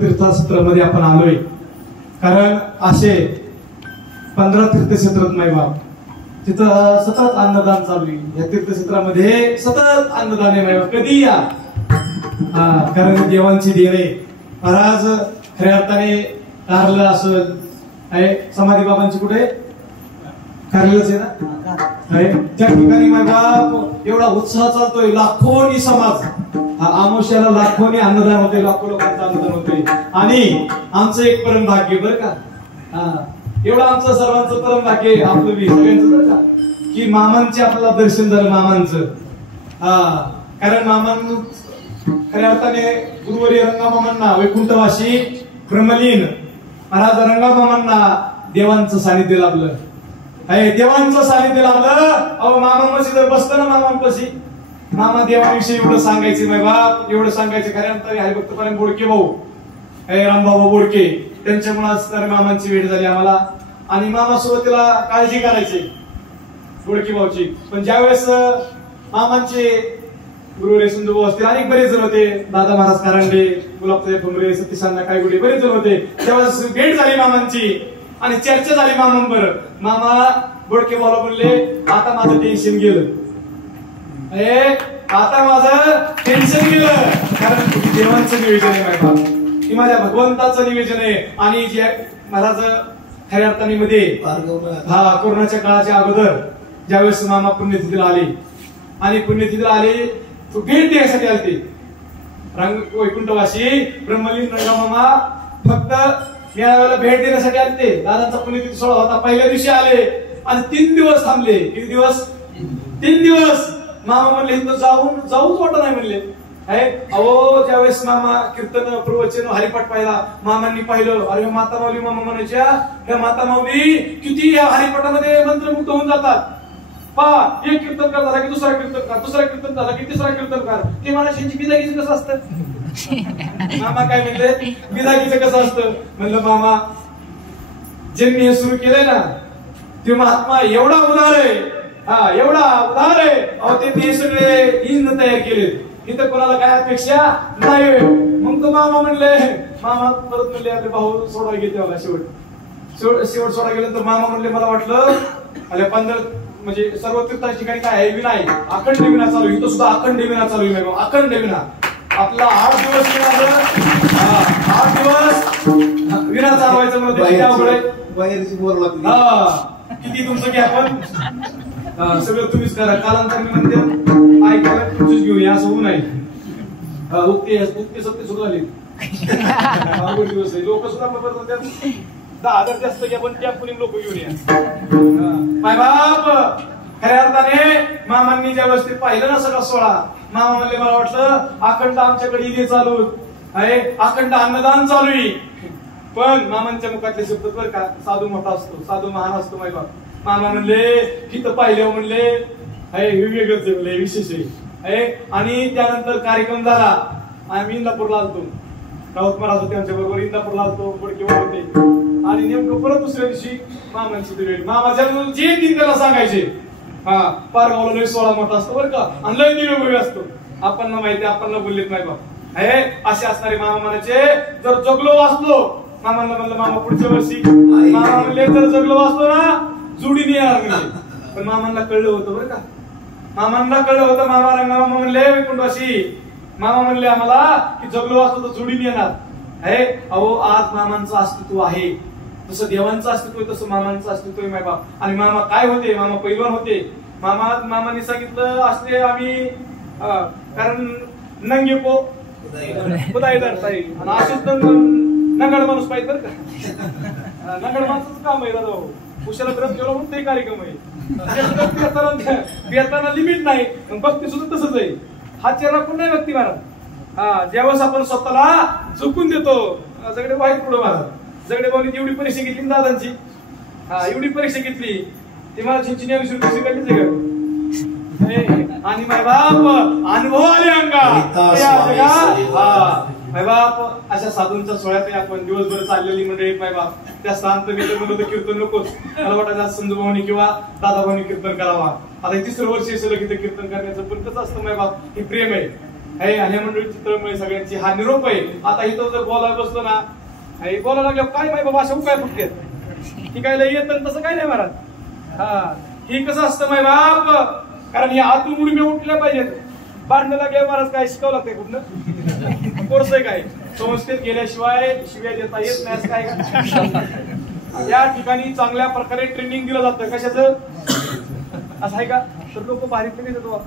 तीर्थक्षेत्रामध्ये आपण आलोय. कारण असे 15 तीर्थक्षेत्रात माय बाप तिथं सतत अन्नदान चालू आहे. या तीर्थक्षेत्रामध्ये सतत अन्नदान आहे माय बाप. कधी या, कारण देवांची देण आहे. महाराज खऱ्या अर्थाने कारलं असं आहे. समाधी बाबांची कुठे कारलंच आहे ना. त्या ठिकाणी माय बाप एवढा उत्साह चालतोय. लाखोनी समाज आमोशाला लाखोनी अन्नदान होते, लाखो लोकांचं अन्नदान होते. आणि आमचं एक परम भाग्य बरं का, एवढं आमचं सर्वांचं परम भाग्य आपलं सगळ्यांचं बरं का, की मामांचे आपल्याला दर्शन झालं. मामांचं कारण मामां खऱ्या अर्थाने गुरुवारी रंगामामांना वैकुंठवासी ब्रह्मलीन महाराज रंगामामांना देवांचं सानिध्य लाभलं. देवांचं सानिध्य लाभलं. अहो मामापाशी जर बसतं ना, मामापाशी मामा देवाविषयी एवढं सांगायचे माय बाप, एवढं सांगायचे. खऱ्यानंतर हरिभक्तपणे बोडके भाऊ, रामबाबा बोडके, त्यांच्यामुळे असणाऱ्या मामांची भेट झाली आम्हाला. आणि मामा सुरुवातीला काळजी करायचे बोडके भाऊची, पण ज्यावेळेस मामांचे गुरुरे सुंदूभाऊ असतील, अनेक बरेच जण होते, दादा महाराज कारंडे, गुलाबताई ठोंबरे, सतीशांना कायगुडे, बरेच जण होते. त्यावेळेस भेट झाली मामांची आणि चर्चा झाली मामांवर. मामा बोडके भाऊला म्हणले, आता माझं टेन्शन गेलं, आता माझं टेन्शन गेलं, कारण देवांचं नियोजन आहे माझ्या बाप, की माझ्या भगवंताचं नियोजन आहे. आणि जे महाराज खऱ्या अर्थाने मध्ये कोरोनाच्या काळाच्या अगोदर ज्यावेळेस मामा पुण्यतिथीला आले आणि पुण्यतिथीला आले, तो भेट द्यायसाठी आले ते रंग वैकुंठवासी ब्रह्मलीन रंगमामा फक्त या भेट देण्यासाठी आले ते. दादांचा पुण्यतिथी सोहळा होता, पहिल्या दिवशी आले आणि 3 दिवस थांबले. किती दिवस? 3 दिवस. मामा म्हणले इथं जाऊच वाटत नाही म्हणले. अहो ज्यावेळेस मामा कीर्तन प्रवचन हरिपाठ पाहिला, मामांनी पाहिलं, अरे माता माऊली मामा म्हणायच्या, ह्या माता माऊली किती या हरिपाठामध्ये मंत्रमुग्ध होऊन जातात. पहा, एक कीर्तनकार झाला की दुसरा कीर्तनकार, दुसरा कीर्तन झाला की तिसरा कीर्तनकार. ते म्हणायची बिदागीचं कसं असतं? मामा काय म्हणले, बिदागीचं कसं असतं? म्हणलं मामा, ज्यांनी हे सुरू केलंय ना, ते महात्मा एवढा उदार आहे, एवढा उदार आहे. अहो ते सगळे इंध तयार केले, इथं कोणाला काय अपेक्षा नाही. मग तो मामा म्हणले, मामा परत म्हणले आपले भाऊ सोडा घेते बघा. शेवट सोडा गेल्यानंतर मामा म्हणले, मला वाटलं अरे 15 म्हणजे सर्व तीर्थाच्या ठिकाणी काय आहे, विना आहे, अखंड विना चालू, इथं सुद्धा अखंड विना चालू आहे. अखंड विना आपला 8 दिवस विना, 8 दिवस विना चालवायचं म्हणून बाहेरची बोर लागली. किती तुमचं घ्या, पण सगळं तुम्हीच करा. कालांतर मी म्हणते ऐकायला तुमचीच घेऊन असं होऊ नये. उक्ती सत्य सुरू झाली. दिवस लोक सुद्धा 10,000 जास्त घ्या, पण त्या कुणी लोक घेऊन या. माय बाप खऱ्या अर्थाने मामांनी ज्या वेळेस ते पाहिलं ना सगळं सोहळा, मामा म्हणले, मला वाटलं अखंड आमच्याकडे इथे चालू आहे, अखंड अन्नदान चालू आहे. पण मामांच्या मुखातले शब्द बरं का, साधू मोठा असतो, साधू महान असतो. माय बाप मामा म्हणले, इथं पाहिलं म्हणले हे वेगळंच म्हणले, विशेष आहे. आणि त्यानंतर कार्यक्रम झाला, आम्ही इंदापूरला आलतो, राऊत महाराज होते आमच्या बरोबर, इंदापूरला आलतो, बोडके होते. आणि नेमकं परत दुसऱ्या दिवशी मामांची भेट. मामाच्या जे दिन त्याला सांगायचे, पारगावला लय सोहळा मोठा असतो बरं का, आणि लय दिवे असतो. आपण माहिती, आपण बोललेत नाही बाप. असे असणारे मामा म्हणायचे, जर जगलो वाचलो, मामांना म्हणलं मामा पुढच्या वर्षी, मामा म्हणले जर जगलो वाचलो ना जुडीने येणार म्हणजे. पण मामांना कळलं होतं बरं का, मामांना कळलं होतं. मामा रंगमामा म्हणले वैकुंठवासी, मामा म्हणले आम्हाला की जगलो वाचलो तर जुडीने येणार. अहो आज मामांचं अस्तित्व आहे, जसं देवांचं अस्तित्व आहे तसं मामांचं अस्तित्व आहे. माय बाप. आणि मामा काय होते, मामा पैलवान होते. मामांनी सांगितलं असते आम्ही, कारण नंगे पो उदाईदार पाहिजे, आणि असेच नंगड माणूस पाहिजे बरं का. नंगड माणसाचं काम आहे दादा, उशाला व्रत केलं म्हणून ते कार्यक्रम आहे. बेताना लिमिट नाही, भक्ती सुद्धा तसंच आहे. हा चेहरा पण नाही भक्ती महाराज. ज्यावेळेस आपण स्वतःला चुकून देतो, सगळे वाईट पुढे महाराज. सगळे भाऊनी एवढी परीक्षा घेतली दादांची, एवढी परीक्षा घेतली, ती मला 20 रुपये शिकायचीच आहे का. आणि माय बाप अनुभव आले अंगा. माय बाप अशा साधूंच्या सोहळ्यात आपण दिवसभर चाललेली मंडळी, माय बाप त्या स्थान कीर्तन नकोच. मला वाटतं संजू भाऊनी किंवा दादा भाऊनी कीर्तन करावा. आता 3रं वर्ष सलग इथं कीर्तन करण्याचं, पण कसं असतं माय बाप, हे प्रेम आहे. आणि मंडळीची तळमळी सगळ्यांची, हा निरोप आहे. आता इथं जर बोलायला बसलो ना, बोलायला लागलं काय माय बाबा अशा काय फक्त ही काय येत तसं काय नाही महाराज. ही कसं असतं माय बाप, कारण ही आतून उडीमे उठल्या पाहिजेत. भांडणं लागल्या महाराज काय शिकावं लागतंय कुठलं कोर्स आहे काय, संस्थेत गेल्याशिवाय शिव्या देता येत नाही असं काय का. या ठिकाणी चांगल्या प्रकारे ट्रेनिंग दिलं जातं. कशाचं असं आहे का, तर लोक भारी ट्रेनिंग देतो.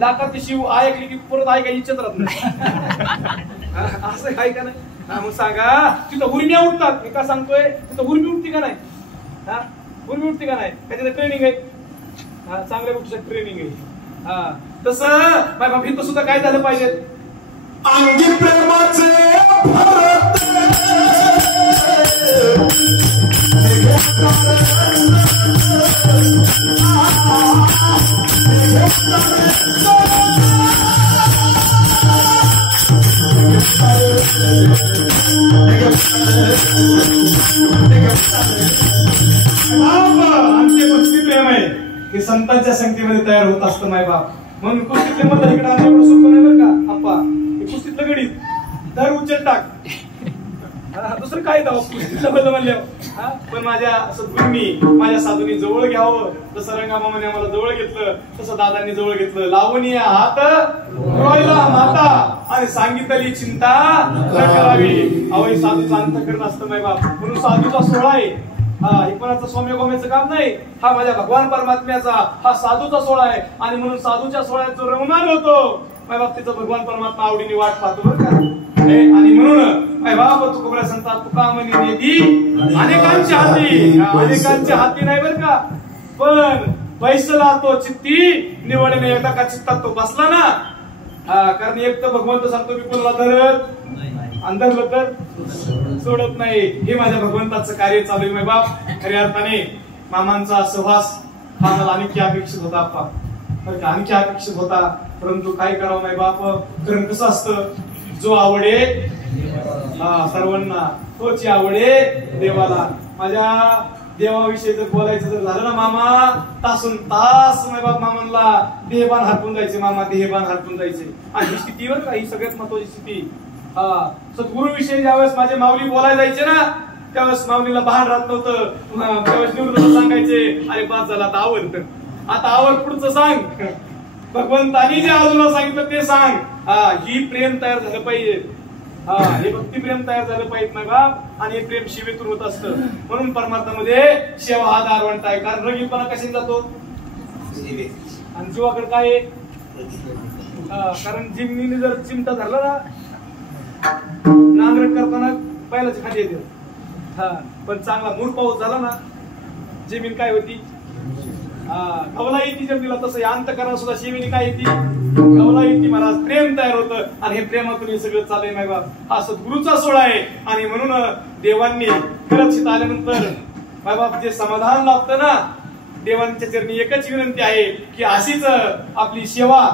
लाखात शिव ऐकली की परत ऐका इच्छित राहत नाही, असं आहे का नाही. मग सांगा, तिथं उर्म्या उठतात. मी का सांगतोय, तिथं उर्मी उठती का नाही, उर्मी उठती का नाही, त्याच्यात ट्रेनिंग आहे. चांगल्या गोष्टीचं ट्रेनिंग आहे. तसं बाबा इथं सुद्धा काय झालं पाहिजे, अंगी प्रेमाचे भरत आमचे कुस्ती प्रेम आहे की संतांच्या संगतीमध्ये तयार होत असतं माय बाप. म्हणून कुस्तीतले मत इकडे आणलं एवढं सोपं नाही बरं का आप्पा. हे कुस्तीतलं गणित दर उचल टाक, दुसरं काय दाव कुस्तीतलं बदल म्हणल्यावर. पण माझ्या सद्गुरूंनी माझ्या साधूंनी जवळ घ्यावं. जसं रंगामामाने आम्हाला जवळ घेतलं तसं दादांनी जवळ घेतलं. लावणी हात रोयला माता आणि सांगितली चिंता न करावी. अवय साधूचा अंतःकरण असतं माय बाप. म्हणून साधूचा सोहळा आहे हा. हे कोणाचं सौम्य गोम्याचं काम नाही. हा माझ्या भगवान परमात्म्याचा हा साधूचा सोहळा आहे. आणि म्हणून साधूच्या सोहळ्यात जो रममान होतो माय बाप तिचं भगवान परमात्मा आवडीने वाट पाहतो बरं का. आणि म्हणून माय बाप तुकोबरा संता तुका म्हणी नेती अनेकांच्या हाती. अनेकांच्या हाती नाही बरं का, पण बैसला तो चित्ती निवडणे एकदा का चित्तात तो बसला ना. कारण एक तर भगवंत सांगतो मी कोणाला धरत अंधरलं तर सोडत नाही. हे माझ्या भगवंताचं कार्य चालू आहे माय बाप. खऱ्या अर्थाने मामांचा सहवास हा मला आणखी अपेक्षित होता आप्पा, आणखी अपेक्षित होता. परंतु काय करावं माय बाप. कारण कसं असतं, जो आवडे सर्वांना तोची आवडे देवाला. माझ्या देवाविषयी जर बोलायचं जर झालं ना मामा, तासून तास माय बाप मामांना देहबान हरपून जायचे. मामा देहबान हरपून जायचे. आणि ही स्थितीवर का ही सगळ्यात महत्वाची स्थिती. सद्गुरु विषयी ज्यावेळेस माझे माऊली बोलायला जायचे ना त्यावेळेस माऊलीला भान राहत नव्हतं. त्यावेळेस निवृत्त सांगायचे अरे पाच झाला आता आवड, आता आवड पुढचं सांग. भगवंतानी जे अजून सांगितलं ते सांग. ही प्रेम तयार झालं पाहिजे. हे भक्ती प्रेम तयार झालं पाहिजे ना बाप. आणि हे प्रेम शिवेतून होत असतं. म्हणून परमार्थामध्ये सेवा हा दारवंट आहे. कारण रगीपणा कशाने जातो आणि जीवाकडे काय आहे. कारण जिमनीने जर चिमटा धरला ना नांगरट करताना पहिलाच खाली येते. पण चांगला मूळ पाऊस झाला ना जमीन काय होती गवला येते जमिनीला. तसं अंतकरण सुद्धा शिवीने काय येते गवला येते महाराज. प्रेम तयार होतं आणि हे प्रेमातून हे सगळं चाललंय माय बाप. हा सद्गुरूचा सोहळा आहे. आणि म्हणून देवांनी करक्षित आल्यानंतर माय बाप जे समाधान लाभतं ना देवांच्या चरणी एकच विनंती आहे की अशीच आपली सेवा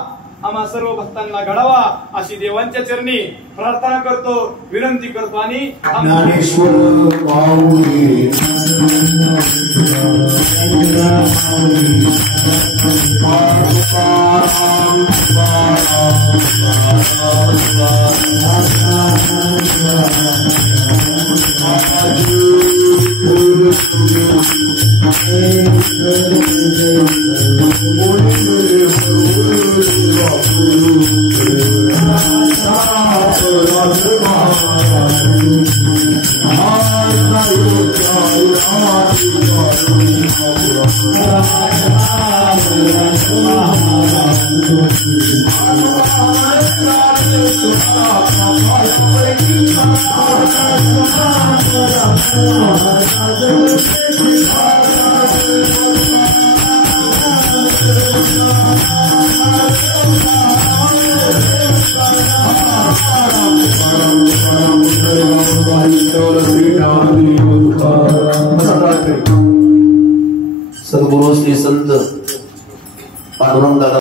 आम्हा सर्व भक्तांना घडावा अशी देवांच्या चरणी प्रार्थना करतो, विनंती करतो. आणि ज्ञानेश्वर पाऊली सद्गुरु श्री संत पांडुरंग दादा